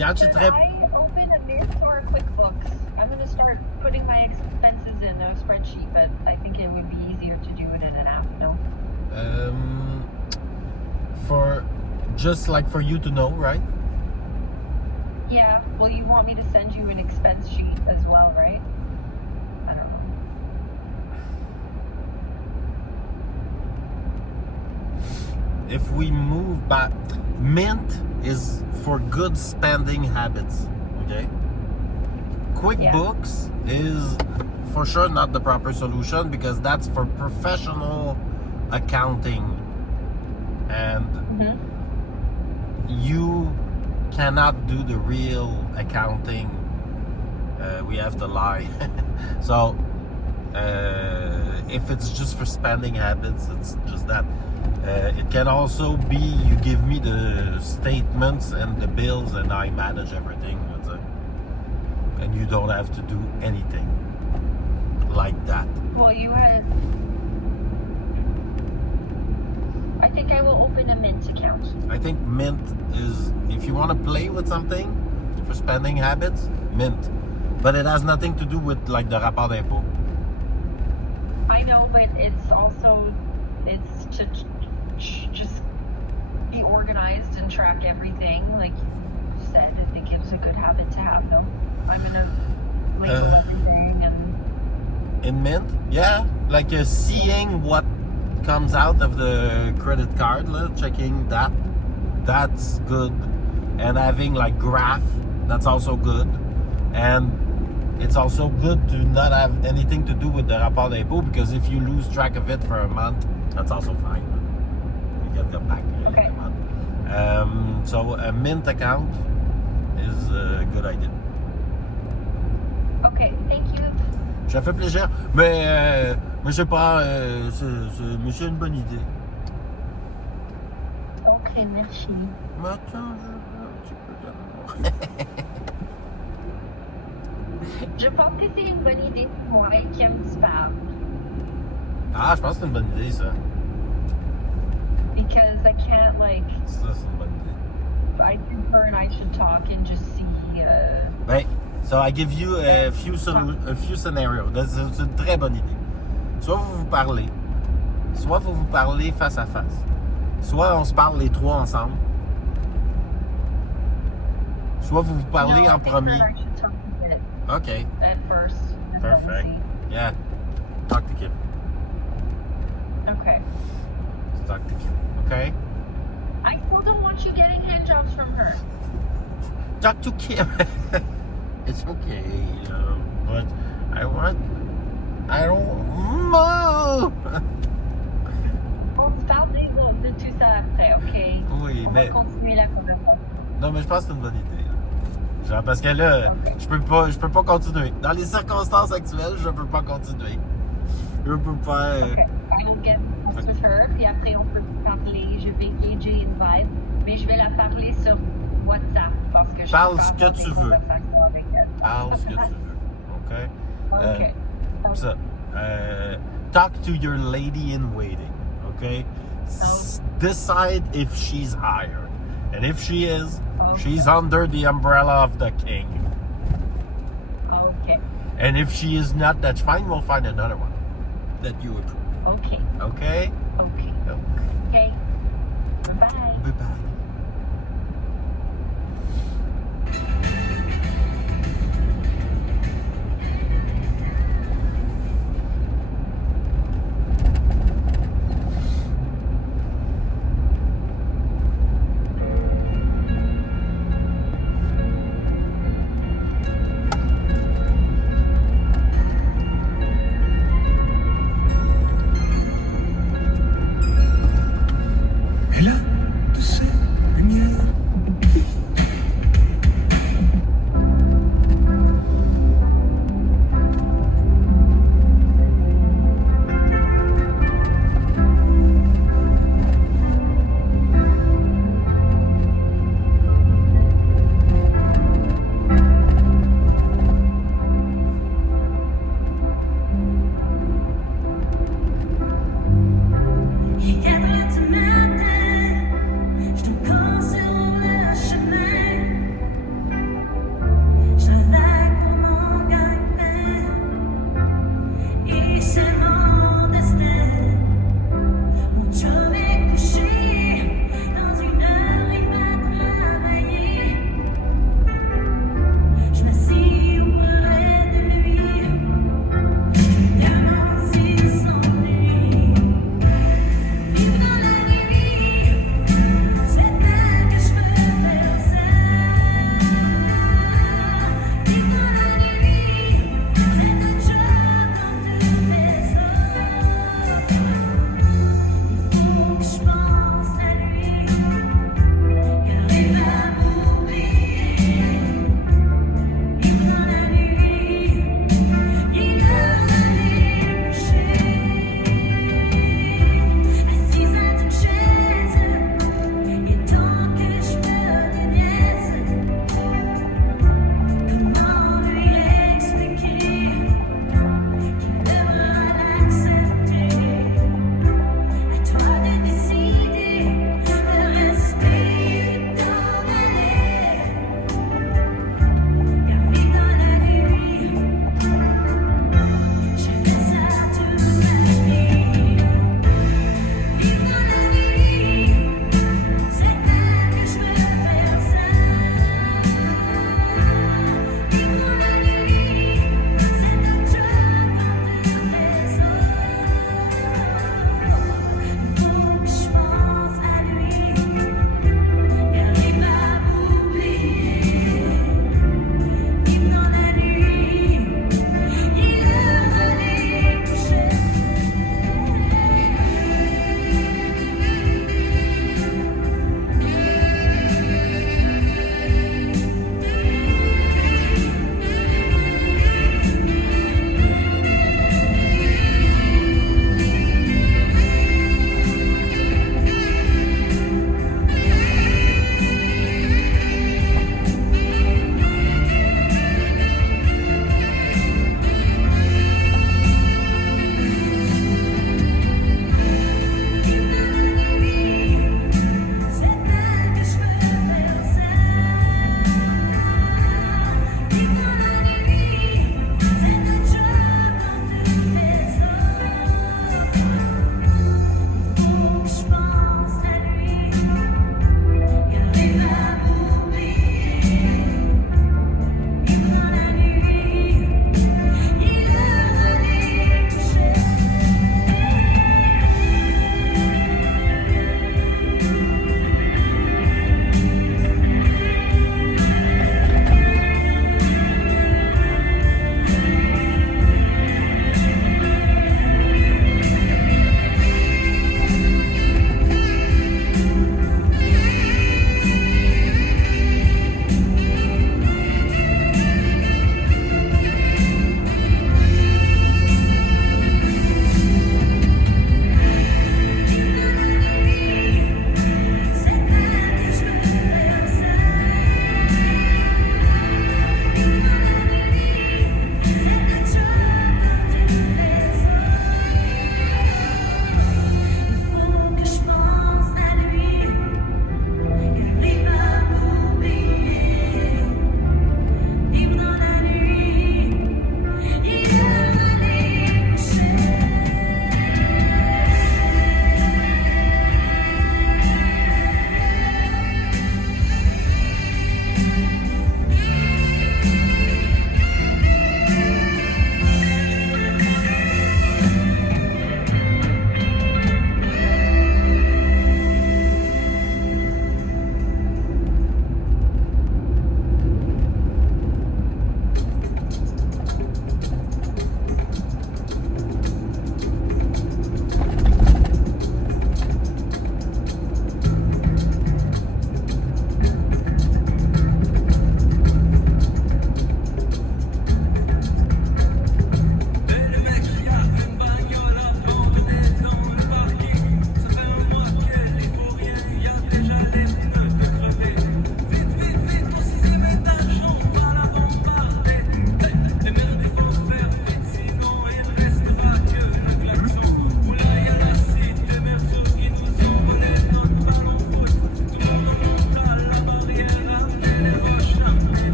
Regarde, je suis Should très... I open a Mint or a QuickBooks? I'm going to start putting my expenses in a spreadsheet, but I think it would be easier to do it in an app, no? For just like for you to know, right? Yeah, well, you want me to send you an expense sheet as well, right? I don't know. If we move back, Mint is for good spending habits, okay? QuickBooks is for sure not the proper solution because that's for professional accounting, and you cannot do the real accounting. We have to lie. So if it's just for spending habits, it's just that. It can also be you give me the statements and the bills and I manage everything. That's it. And you don't have to do anything like that. Well, you had... I think I will open a Mint account. I think Mint is, if you want to play with something for spending habits, Mint. But it has nothing to do with like the rapport d'impôt. I know, but it's also... It's to just be organized and track everything, like you said. I think it's a good habit to have, though. I'm gonna label everything and... In Mint, yeah, like seeing what comes out of the credit card, checking that's good, and having like graph, that's also good, and it's also good to not have anything to do with the rapport d'impôt because if you lose track of it for a month, that's also fine. You get them back Okay. in a month. So a Mint account is a good idea. Okay, thank you. Ça fait plaisir, mais je sais pas, c'est une bonne idée. Ok, merci. Mais attends, je veux un petit peu d'amour. Je pense que c'est une bonne idée pour moi qui aime spam. Ah, je pense que c'est une bonne idée, ça. Because I can't, like... Ça, c'est une bonne idée. I think her and I should talk and just see... Ben, so I give you a few scenarios. C'est une très bonne idée. Soit vous parlez face à face. Soit on se parle les trois ensemble. Soit vous parlez No, en I think premier. her and I should talk a bit Okay, at first. and then we'll perfect. see. Yeah, talk to Kim. Okay. Talk to Kim. Okay, I still don't want you getting hand jobs from her. talk to Kim. It's okay, but I don't know. On se parle de tout ça après, ok? Oui, On mais va continuer la conversation. non, mais je pense que c'est une bonne idée. Genre parce que là, Ok. je peux pas continuer. Dans les circonstances actuelles, je peux pas continuer. Je peux pas. Okay. I will get in touch with her, puis après on peut parler. Je vais gager une vibe, mais je vais la parler sur WhatsApp parce que je Parle peux ce pas que avoir tu des veux. conversations avec elle. Parle ce que tu veux. OK? Ok. Ça. Talk to your lady in waiting. OK? Decide if she's hired. And if she is, Okay. she's under the umbrella of the king. Okay. And if she is not, that's fine. We'll find another one that you approve. Okay. Okay? Okay.